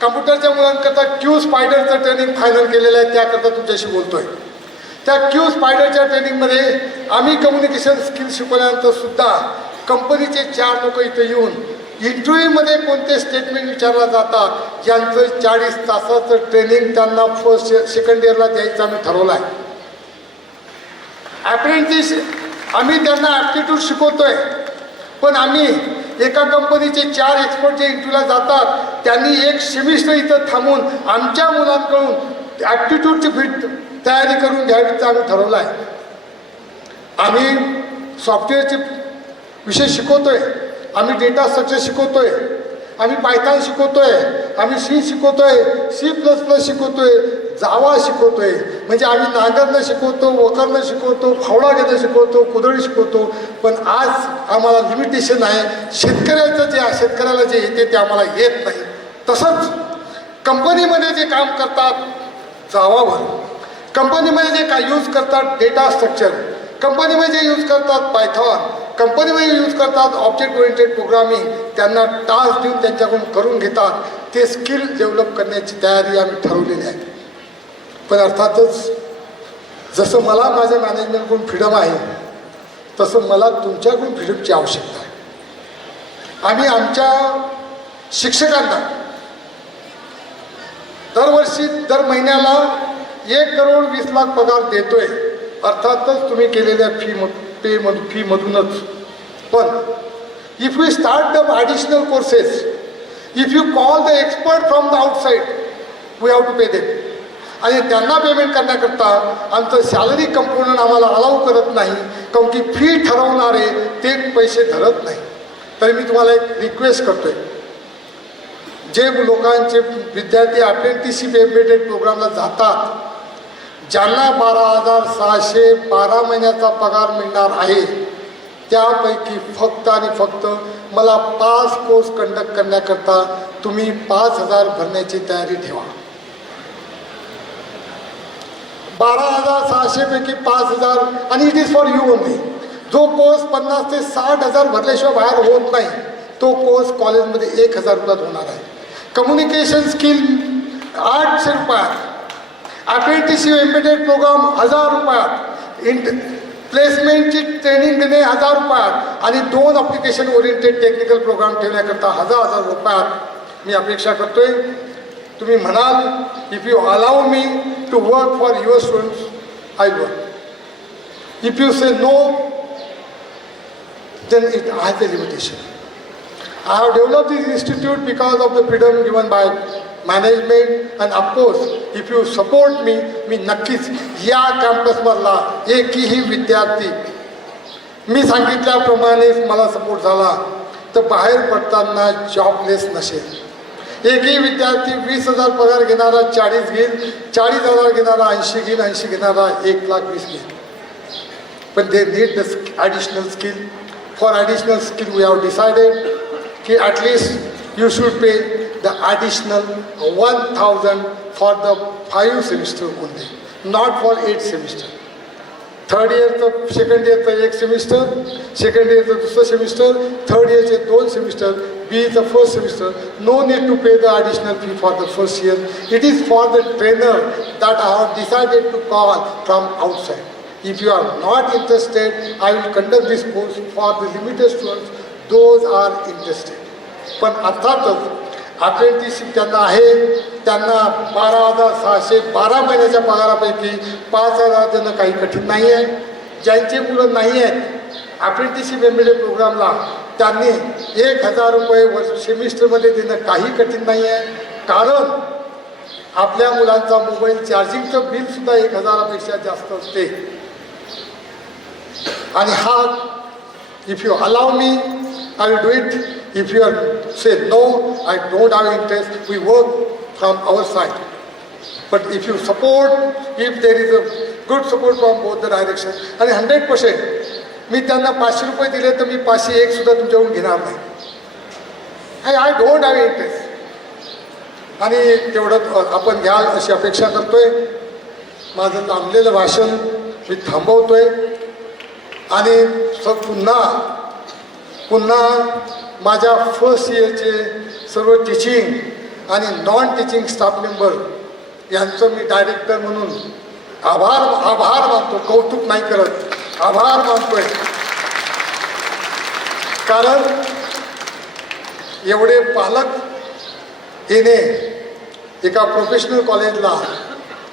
कम्प्युटरच्या मुलांकरता क्यू स्पायडरचं ट्रेनिंग फायनल केलेलं आहे, त्याकरता तुमच्याशी बोलतोय. त्या क्यू स्पायडरच्या ट्रेनिंगमध्ये आम्ही कम्युनिकेशन स्किल शिकवल्यानंतर सुद्धा कंपनीचे 4 लोक इथं येऊन इंटरव्ह्यूमध्ये कोणते स्टेटमेंट विचारला जातात, ज्यांचं 40 तासाचं ट्रेनिंग त्यांना फर्स्ट सेकंड इयरला द्यायचं आम्ही ठरवलं आहे. अप्रेंटिस आम्ही त्यांना ॲप्टिट्यूड शिकवतोय, पण आम्ही एका कंपनीचे 4 एक्सपर्ट जे इंटरव्ह्यूला जातात त्यांनी 1 सेमिस्टर इथं थांबून आमच्या मुलांकडून ॲप्टिट्यूडची तयारी करून घ्यावीचं आम्ही ठरवलं आहे. आम्ही सॉफ्टवेअरचे विषय शिकवतोय, आम्ही डेटा स्ट्रक्चर शिकवतोय, आम्ही पायथॉन शिकवतोय, आम्ही सी शिकवतोय, C++ शिकवतोय, जावा शिकवतोय. म्हणजे आम्ही नांगरणं शिकवतो, वखरणं शिकवतो, फावडा घेणं शिकवतो, कुदळी शिकवतो. पण आज आम्हाला लिमिटेशन आहे, शेतकऱ्याला जे येते ते आम्हाला येत नाही. तसंच कंपनीमध्ये जे काम करतात जावावर, कंपनीमध्ये जे काय यूज करतात डेटा स्ट्रक्चर, कंपनीमध्ये जे यूज करतात पायथॉन, कंपनीमध्ये यूज करतात ऑब्जेक्ट ओरिएंटेड प्रोग्रामिंग, त्यांना टास्क देऊन त्यांच्याकडून करून घेतात. ते स्किल डेव्हलप करण्याची तयारी आम्ही ठरवलेली आहे. पण अर्थातच जसं मला माझ्या मॅनेजमेंटकडून फ्रीडम आहे तसं मला तुमच्याकडून फ्रीडमची आवश्यकता आहे. आम्ही आमच्या शिक्षकांना दरवर्षी दर महिन्याला 1,20,00,000 पगार देतोय, अर्थातच तुम्ही केलेल्या फीमधूनच. पण if you start the additional courses, if you call the expert from the outside, we have to pay them. आणि त्यांना पेमेंट करण्याकरता आमचं सॅलरी कंपोनंट आम्हाला अलाउ करत नाही, कारण की फी ठरवणारे ते पैसे धरत नाही. तरी मी तुम्हाला एक रिक्वेस्ट करतोय, जे लोकांचे विद्यार्थी अप्रेंटिसशिप एम्बेडेड प्रोग्रामला जातात, ज्यांना 12,612 महिन्याचा पगार मिळणार आहे, त्यापैकी फक्त आणि फक्त मला 5 कोर्स कंडक्ट करण्याकरता तुम्ही 5,000 भरण्याची तयारी ठेवा. 12,600 पैकी 5,000 आणि it is for you only. जो कोर्स 50 ते 60,000 भरल्याशिवाय बाहेर होत नाही, तो कोर्स कॉलेजमध्ये 1,000 रुपयात होणार आहे. कम्युनिकेशन स्किल 800 रुपयात, अप्रेंटिसशिप एम्बेडेड प्रोग्राम 1,000 रुपयात, प्लेसमेंटची ट्रेनिंग देणे 1,000 रुपयात आणि 2 ॲप्लिकेशन ओरिएंटेड टेक्निकल प्रोग्राम ठेवण्याकरता 1,000 रुपयात मी अपेक्षा करतोय. तुम्ही म्हणाल, if you allow me to work for your students, I work. If you say no, then it has a limitation. I have developed this institute because of the freedom given by management, and of course if you support me, मी नक्कीच या कॅम्पसमधला एकही विद्यार्थी मी सांगितल्याप्रमाणे मला support झाला तर बाहेर पडताना जॉबलेस नसेल. एकही विद्यार्थी 20,000 पगार घेणारा 40 घेईल, 40,000 घेणारा 80 घेईल, 80 घेणारा 1,20,000 घेईल. पण they need the additional skill. For additional skill we have decided कि at least you should pay the additional 1,000 for the 5 semester only, not for 8 semester. Third इयरचं, सेकंड इयरचं 1 सेमिस्टर, सेकंड इयरचं 2रा सेमिस्टर, थर्ड इयरचे 2 semester, BEचं 1st semester. No need to pay the additional fee for the 1st year. It is for the trainer that I have decided to call from outside. If you are not interested, I will conduct this course for the limited students, those are interested. पण अर्थातच apprenticeship त्यांना आहे, त्यांना 12,612 महिन्याच्या पगारापैकी 5,000 देणं काही कठीण नाही आहे. ज्यांची मुलं नाही आहेत अप्रेंटिसशिप एम्बेडेड प्रोग्रामला, त्यांनी 1,000 रुपये सेमिस्टरमध्ये देणं काही कठीण नाही आहे. कारण आपल्या मुलांचा मोबाईल चार्जिंगचं बिलसुद्धा 1,000पेक्षा जास्त असते. आणि हा, if you allow me, I will do it. If you are say no, I don't have interest, we work from our side. But if you support, if there is a good support from both the direction, आणि 100% मी त्यांना 500 रुपये दिले तर मी 501 सुद्धा तुमच्याकडून घेणार नाही. I don't have interest. आणि तेवढं आपण घ्याल अशी अपेक्षा करतोय. माझं लांबलेलं भाषण मी थांबवतोय आणि पुन्हा माझ्या फर्स्ट इयरचे सर्व टीचिंग आणि नॉन टीचिंग स्टाफ मेंबर यांचं मी डायरेक्टर म्हणून आभार मानतो. कौतुक नाही करत, आभार मानतोय. कारण एवढे पालक येणे एका प्रोफेशनल कॉलेजला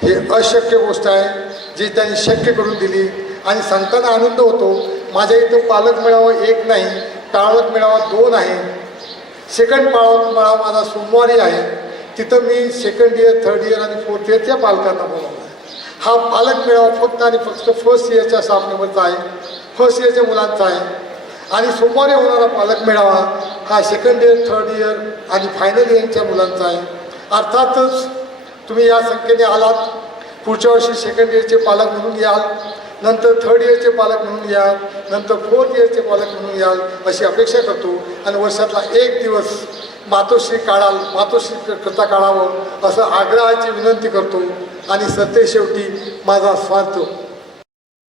हे अशक्य गोष्ट आहे, जी त्यांनी शक्य करून दिली. आणि सांगताना आनंद होतो. माझ्या इथं पालक मेळावा 1 नाही, पालक मेळावा 2 आहे. सेकंड पालक मेळावा माझा सोमवारी आहे. तिथं मी सेकंड इयर, थर्ड इयर आणि फोर्थ इयरच्या पालकांना बोलवलं. हा पालक मेळावा फक्त आणि फक्त फर्स्ट इयरच्या स्टाफ मेंबरचा आहे, फर्स्ट इयरच्या मुलांचा आहे. आणि सोमवारी होणारा पालक मेळावा हा सेकंड इयर, थर्ड इयर आणि फायनल इयरच्या मुलांचा आहे. अर्थातच तुम्ही या संख्येने आलात. पुढच्या वर्षी सेकंड इयरचे पालक म्हणून याल, नंतर थर्ड इयरचे पालक म्हणून याल, नंतर फोर्थ इयरचे पालक म्हणून याल अशी अपेक्षा करतो. आणि वर्षातला 1 दिवस मातोश्री करता काढावं असं आग्रहाची विनंती करतो. आणि सत्य शेवटी माझा स्वार्थ